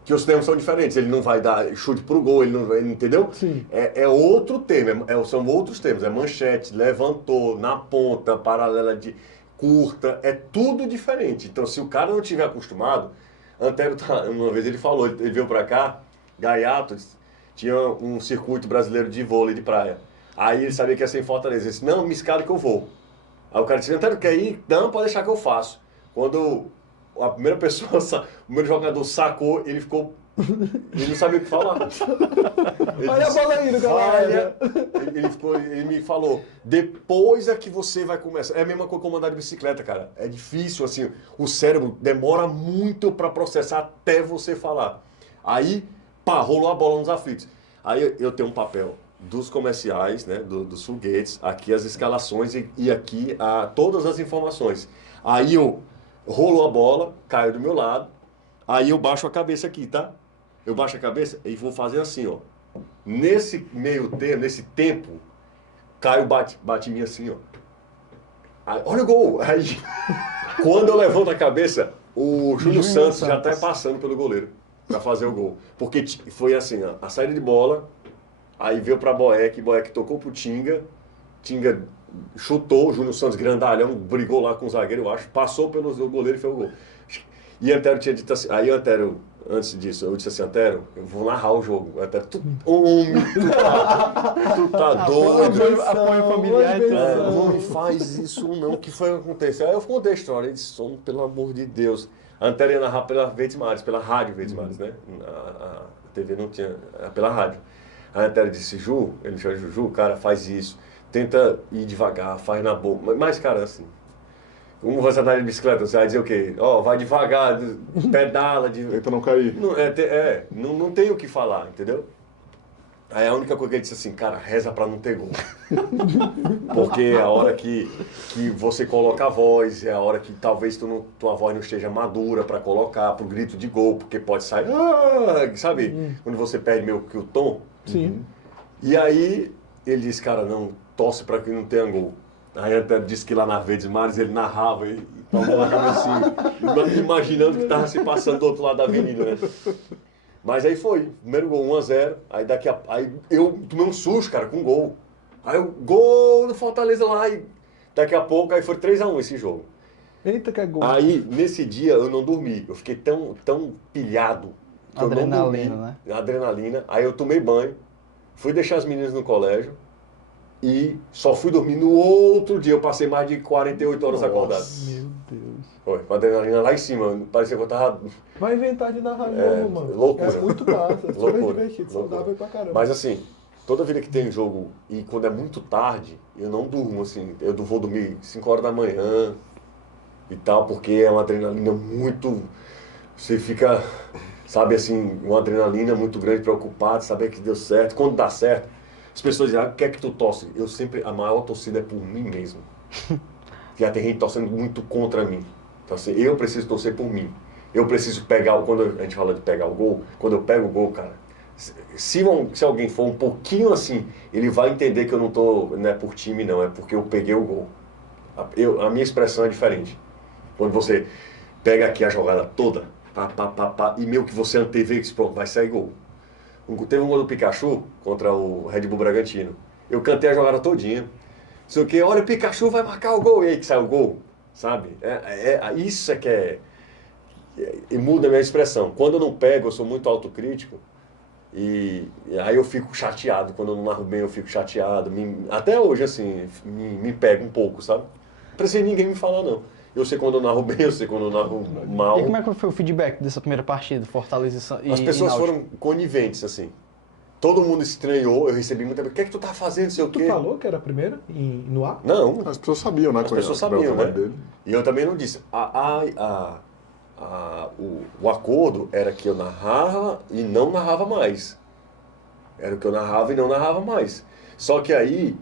Que os termos são diferentes, ele não vai dar chute pro gol, ele entendeu? Sim. É outro termo, são outros termos, é manchete, levantou, na ponta, paralela de curta, é tudo diferente. Então, se o cara não tiver acostumado, Antero, uma vez ele falou, ele veio pra cá, Gaiato, tinha um circuito brasileiro de vôlei de praia. Aí ele sabia que ia ser em Fortaleza, ele disse, não, me escala que eu vou. Aí o cara disse, Antero, quer ir? Não, pode deixar que eu faço. Quando a primeira pessoa, o primeiro jogador sacou, ele ficou... Ele não sabia o que falar. Olha a bola aí, galera. Ele me falou, depois é que você vai começar. É a mesma coisa como andar de bicicleta, cara. É difícil, assim, o cérebro demora muito para processar até você falar. Aí, pá, rolou a bola nos aflitos. Aí eu tenho um papel dos comerciais, né, dos foguetes, aqui as escalações e aqui todas as informações. Aí rolou a bola, caiu do meu lado, aí eu baixo a cabeça aqui, tá? Eu baixo a cabeça e vou fazer assim, ó. Nesse meio tempo, nesse tempo, Caio bate em mim assim, ó. Aí, olha o gol! Aí, quando eu levanto a cabeça, o Júnior Santos já tá passando pelo goleiro para fazer o gol. Porque foi assim, ó, a saída de bola, aí veio para Boeck tocou pro Tinga chutou, o Júnior Santos grandalhão, brigou lá com o zagueiro, eu acho, passou pelo goleiro e fez o gol. E Antero tinha dito assim, aí Antero, antes disso, eu disse assim, Antero, eu vou narrar o jogo. Antero, tu tá doido. Apoio familiar. Não me faz isso não, que foi acontecer? Aí eu contei a história, ele disse, pelo amor de Deus. Antero ia narrar pela Verdes Mares, pela rádio Verdes Mares, né? A TV não tinha, era pela rádio. Aí Antero disse, Ju, ele me chama de Ju, cara, faz isso. Tenta ir devagar, faz na boca. Mas, cara, assim, como você andar de bicicleta, você vai dizer o quê? Ó, vai devagar, pedala. Tenta não cair. Não tem o que falar, entendeu? Aí a única coisa que ele disse assim, cara, reza pra não ter gol. Porque é a hora que você coloca a voz, é a hora que talvez tua voz não esteja madura pra colocar, pro grito de gol, porque pode sair, sabe? Quando você perde meio que o tom. Sim. E aí ele disse, cara, não, torce pra que não tenha gol. Aí até disse que lá na Verdes Mares ele narrava e tomou na cabeça imaginando que estava se passando do outro lado da avenida, né? Mas aí foi, primeiro gol 1-0, aí eu tomei um susto, cara, com gol. Aí o gol do Fortaleza lá, e daqui a pouco aí foi 3-1 esse jogo. Eita, que é gol. Aí, nesse dia, eu não dormi, eu fiquei tão pilhado. Que Adrenalina, eu não dormi, né? Adrenalina, aí eu tomei banho, fui deixar as meninas no colégio, e só fui dormir no outro dia. Eu passei mais de 48 horas acordado. Meu Deus. Foi, com a adrenalina lá em cima. Parecia que eu tava... Vai inventar de narrar novo, mano. loucura. É muito massa, super Loucura, divertido, loucura. saudável pra caramba. Mas assim, toda vida que tem jogo e quando é muito tarde, eu não durmo, assim. Eu vou dormir 5 horas da manhã e tal, porque é uma adrenalina muito... Você fica, sabe assim, uma adrenalina muito grande, preocupado, saber que deu certo. Quando dá certo, as pessoas dizem, o que é que tu torce? Eu sempre, a maior torcida é por mim mesmo. Já tem gente torcendo muito contra mim. Então assim, eu preciso torcer por mim. Eu preciso pegar, quando a gente fala de pegar o gol, quando eu pego o gol, cara, Se alguém for um pouquinho assim, ele vai entender que eu não é por time, não, é porque eu peguei o gol. A minha expressão é diferente. Quando você pega aqui a jogada toda, pá, e meio que você antevê que pronto, vai sair gol. Teve um gol do Pikachu contra o Red Bull Bragantino. Eu cantei a jogada todinha. Sei o que, olha, o Pikachu vai marcar o gol. E aí que sai o gol, sabe? Isso é que e muda a minha expressão. Quando eu não pego, eu sou muito autocrítico. E aí eu fico chateado. Quando eu não narro bem, eu fico chateado. Até hoje, assim, me pega um pouco, sabe? Não precisa ninguém me falar, não. Eu sei quando eu narro bem, eu sei quando eu narro mal. E como é que foi o feedback dessa primeira partida, Fortaleza e As pessoas Náutico? foram coniventes, assim. Todo mundo estranhou, eu recebi muita... O que é que tu tá fazendo, sei o Tu quê? falou que era a primeira no ar? Não, As pessoas sabiam, né? as pessoas sabiam, trabalho né? dele. E eu também não disse. O acordo era que eu narrava e não narrava mais. Era o que eu narrava e não narrava mais. Só que aí,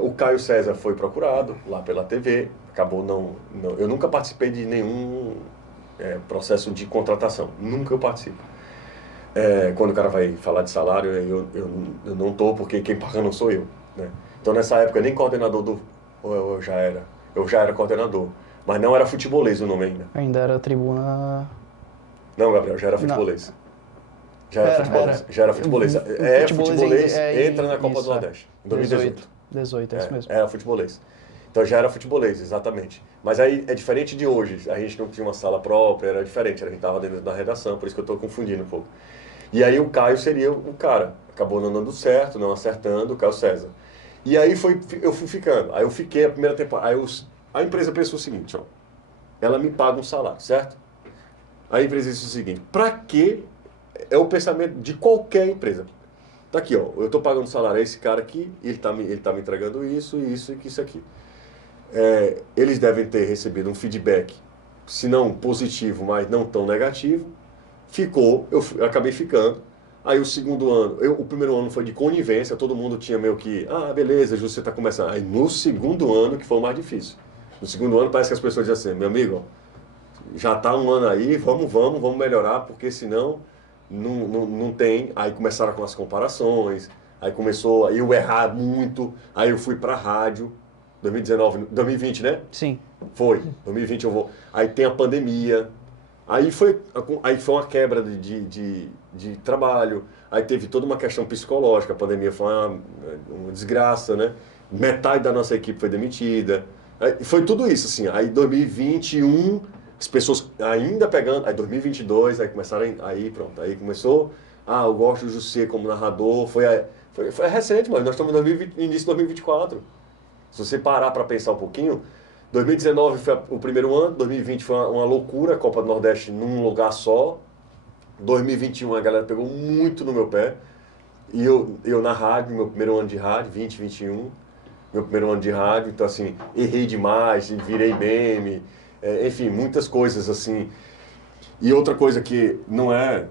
o Caio César foi procurado lá pela TV, acabou eu nunca participei de nenhum processo de contratação. Nunca eu participo. Quando o cara vai falar de salário, eu não tô, porque quem paga não sou eu, né? Então nessa época nem coordenador eu já era coordenador, mas não era futebolês o nome ainda. Ainda era tribuna... Não, Gabriel, já era futebolês. Já era futebolês. Já era futebolês. Futebolês entra na Copa do Nordeste, em 2018. 18, é isso mesmo. Era futebolês. Então já era futebolês, exatamente. Mas aí é diferente de hoje. A gente não tinha uma sala própria, era diferente. A gente estava dentro da redação, por isso que eu estou confundindo um pouco. E aí o Caio seria o cara. Acabou não dando certo, não acertando, o Caio César. E aí eu fui ficando. Aí eu fiquei a primeira temporada. Aí a empresa pensou o seguinte, ó. Ela me paga um salário, certo? A empresa disse o seguinte, para que é o pensamento de qualquer empresa. Tá aqui, ó. Eu estou pagando salário a esse cara aqui, ele tá me entregando isso e isso aqui. Eles devem ter recebido um feedback, se não positivo, mas não tão negativo. Eu acabei ficando. Aí o segundo ano, o primeiro ano foi de conivência, todo mundo tinha meio que, beleza, Ju, você está começando. Aí no segundo ano que foi o mais difícil. No segundo ano parece que as pessoas dizem assim, meu amigo, ó, já está um ano aí, vamos melhorar, porque senão não tem. Aí começaram com as comparações, aí começou aí eu errar muito, aí eu fui para a rádio. 2020, né? Sim. Foi. 2020 eu vou. Aí tem a pandemia. Aí foi uma quebra de trabalho. Aí teve toda uma questão psicológica. A pandemia foi uma desgraça, né? Metade da nossa equipe foi demitida. Aí foi tudo isso, assim. Aí 2021, as pessoas ainda pegando. Aí 2022, aí começaram. Aí pronto. Aí começou. Eu gosto do Jussê como narrador. Foi recente, mas nós estamos no início de 2024. Se você parar para pensar um pouquinho, 2019 foi o primeiro ano, 2020 foi uma loucura, a Copa do Nordeste num lugar só. 2021 a galera pegou muito no meu pé. E eu na rádio, meu primeiro ano de rádio, 2021, meu primeiro ano de rádio, então assim, errei demais, virei meme, enfim, muitas coisas assim. E outra coisa que não é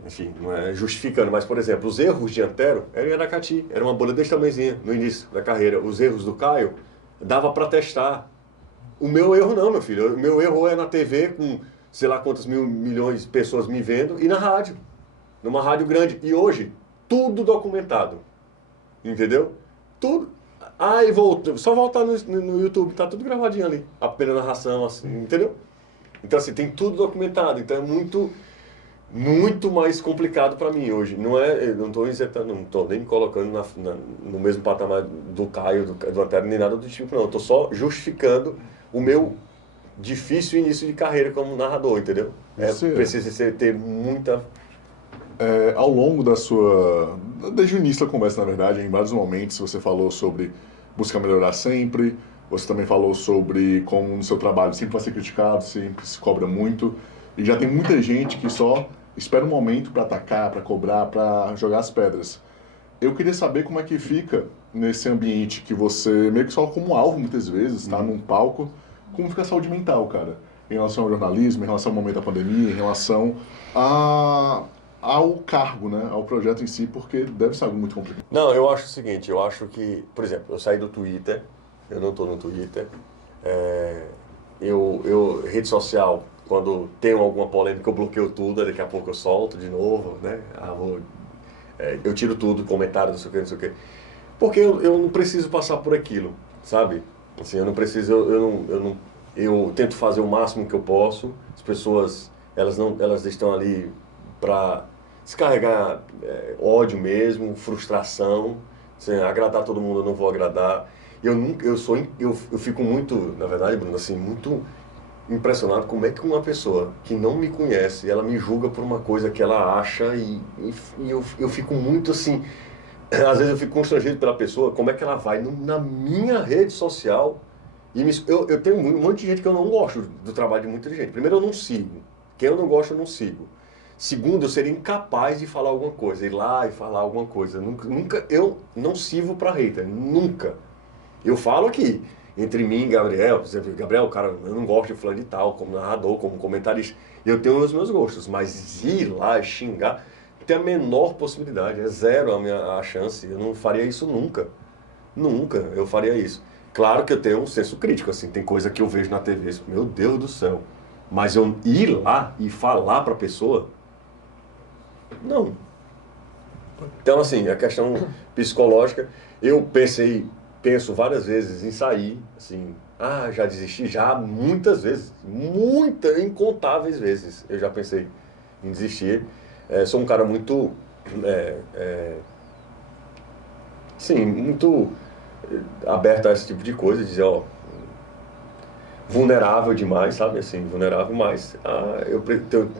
justificando, mas por exemplo, os erros de Antero eram em Aracati, era uma bolha desse tamanhozinho no início da carreira. Os erros do Caio, dava para testar. O meu erro não, meu filho. O meu erro é na TV com sei lá quantos milhões de pessoas me vendo e na rádio. Numa rádio grande. E hoje, tudo documentado. Entendeu? Tudo. E voltou. Só voltar no YouTube, tá tudo gravadinho ali. A primeira narração, assim, entendeu? Então, assim, tem tudo documentado. Então é muito mais complicado para mim hoje. Eu não estou isentando, não estou nem colocando no mesmo patamar do Caio, do Antero, nem nada do tipo, não. Eu estou só justificando o meu difícil início de carreira como narrador, entendeu? Precisa ter muita... Ao longo desde o início da conversa, na verdade, em vários momentos você falou sobre buscar melhorar sempre, você também falou sobre como no seu trabalho sempre vai ser criticado, sempre se cobra muito, e já tem muita gente que só espera um momento para atacar, para cobrar, para jogar as pedras. Eu queria saber como é que fica nesse ambiente que você meio que só como alvo muitas vezes, tá num palco, como fica a saúde mental, cara, em relação ao jornalismo, em relação ao momento da pandemia, em relação ao cargo, né, ao projeto em si, porque deve ser algo muito complicado. Não, eu acho o seguinte, eu acho que, por exemplo, eu saí do Twitter, eu não estou no Twitter, rede social, quando tem alguma polêmica eu bloqueio tudo, daqui a pouco eu solto de novo, né, eu tiro tudo, comentário, não sei o que, não sei o que. Porque eu não preciso passar por aquilo, sabe? Assim, eu não preciso, eu tento fazer o máximo que eu posso. As pessoas, elas estão ali para descarregar ódio mesmo, frustração. Assim, agradar todo mundo eu não vou agradar. Eu fico muito, na verdade, Bruno, assim, muito impressionado como é que uma pessoa que não me conhece, ela me julga por uma coisa que ela acha e eu fico muito assim, às vezes eu fico constrangido pela pessoa, como é que ela vai na minha rede social e eu tenho um monte de gente que eu não gosto do trabalho de muita gente. Primeiro, eu não sigo. Quem eu não gosto, eu não sigo. Segundo, eu seria incapaz de falar alguma coisa, ir lá e falar alguma coisa. Nunca eu não sirvo para hater, nunca. Eu falo aqui, entre mim e Gabriel, por exemplo, Gabriel, cara, eu não gosto de fulano de tal, como narrador, como comentarista. Eu tenho os meus gostos, mas ir lá e xingar, tem a menor possibilidade, é zero a chance. Eu não faria isso nunca. Nunca eu faria isso. Claro que eu tenho um senso crítico, assim, tem coisa que eu vejo na TV, meu Deus do céu. Mas eu ir lá e falar para a pessoa, não. Então, assim, a questão psicológica, eu penso várias vezes em sair, assim, já desisti, já muitas vezes, incontáveis vezes eu já pensei em desistir. Sou um cara muito, sim, muito aberto a esse tipo de coisa, dizer, vulnerável demais, sabe, assim, vulnerável, mas eu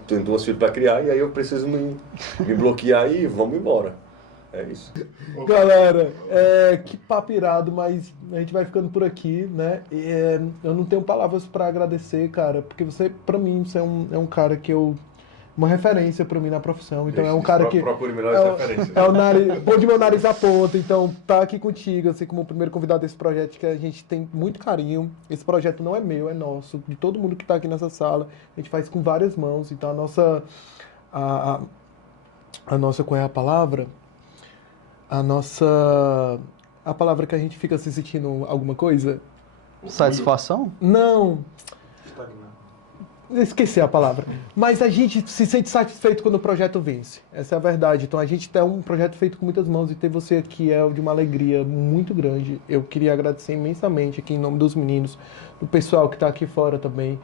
tenho 2 filhos para criar e aí eu preciso me bloquear e vamos embora. É isso. Galera, que papo irado, mas a gente vai ficando por aqui, né? Eu não tenho palavras pra agradecer, cara, porque pra mim, você é um cara que uma referência pra mim na profissão. Então é um cara que... Procure melhores referências. É o nariz, pôr meu nariz à ponta. Então tá aqui contigo, assim, como o primeiro convidado desse projeto, que a gente tem muito carinho. Esse projeto não é meu, é nosso, de todo mundo que tá aqui nessa sala. A gente faz com várias mãos. Então a nossa... A nossa, qual é a palavra? A palavra que a gente fica se sentindo alguma coisa? Satisfação? Não. Esqueci a palavra. Mas a gente se sente satisfeito quando o projeto vence. Essa é a verdade. Então a gente tem um projeto feito com muitas mãos e ter você aqui é de uma alegria muito grande. Eu queria agradecer imensamente aqui em nome dos meninos, do pessoal que está aqui fora também.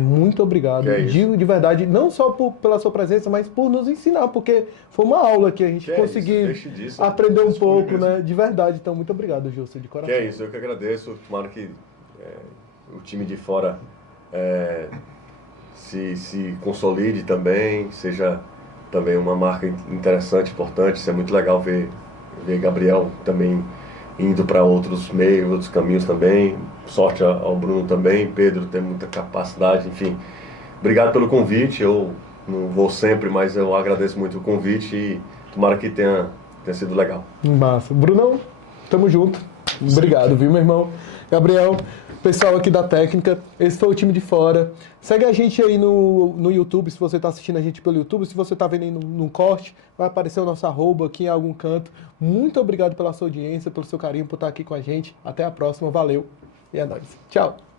Muito obrigado. Digo de verdade, não só pela sua presença, mas por nos ensinar, porque foi uma aula que a gente conseguiu aprender um pouco, né? De verdade. Então, muito obrigado, Gilson, de coração. Que é isso, eu que agradeço. Tomara que o time de fora se consolide também, seja também uma marca interessante, importante. Isso é muito legal ver Gabriel também indo para outros meios, outros caminhos também. Sorte ao Bruno também, Pedro tem muita capacidade, enfim. Obrigado pelo convite, eu não vou sempre, mas eu agradeço muito o convite e tomara que tenha sido legal. Massa. Brunão, tamo junto. Obrigado, viu, meu irmão? Gabriel, pessoal aqui da técnica, esse foi o time de fora. Segue a gente aí no YouTube, se você está assistindo a gente pelo YouTube, se você está vendo aí no corte, vai aparecer o nosso arroba aqui em algum canto. Muito obrigado pela sua audiência, pelo seu carinho, por estar aqui com a gente. Até a próxima, valeu e é nóis. Tchau!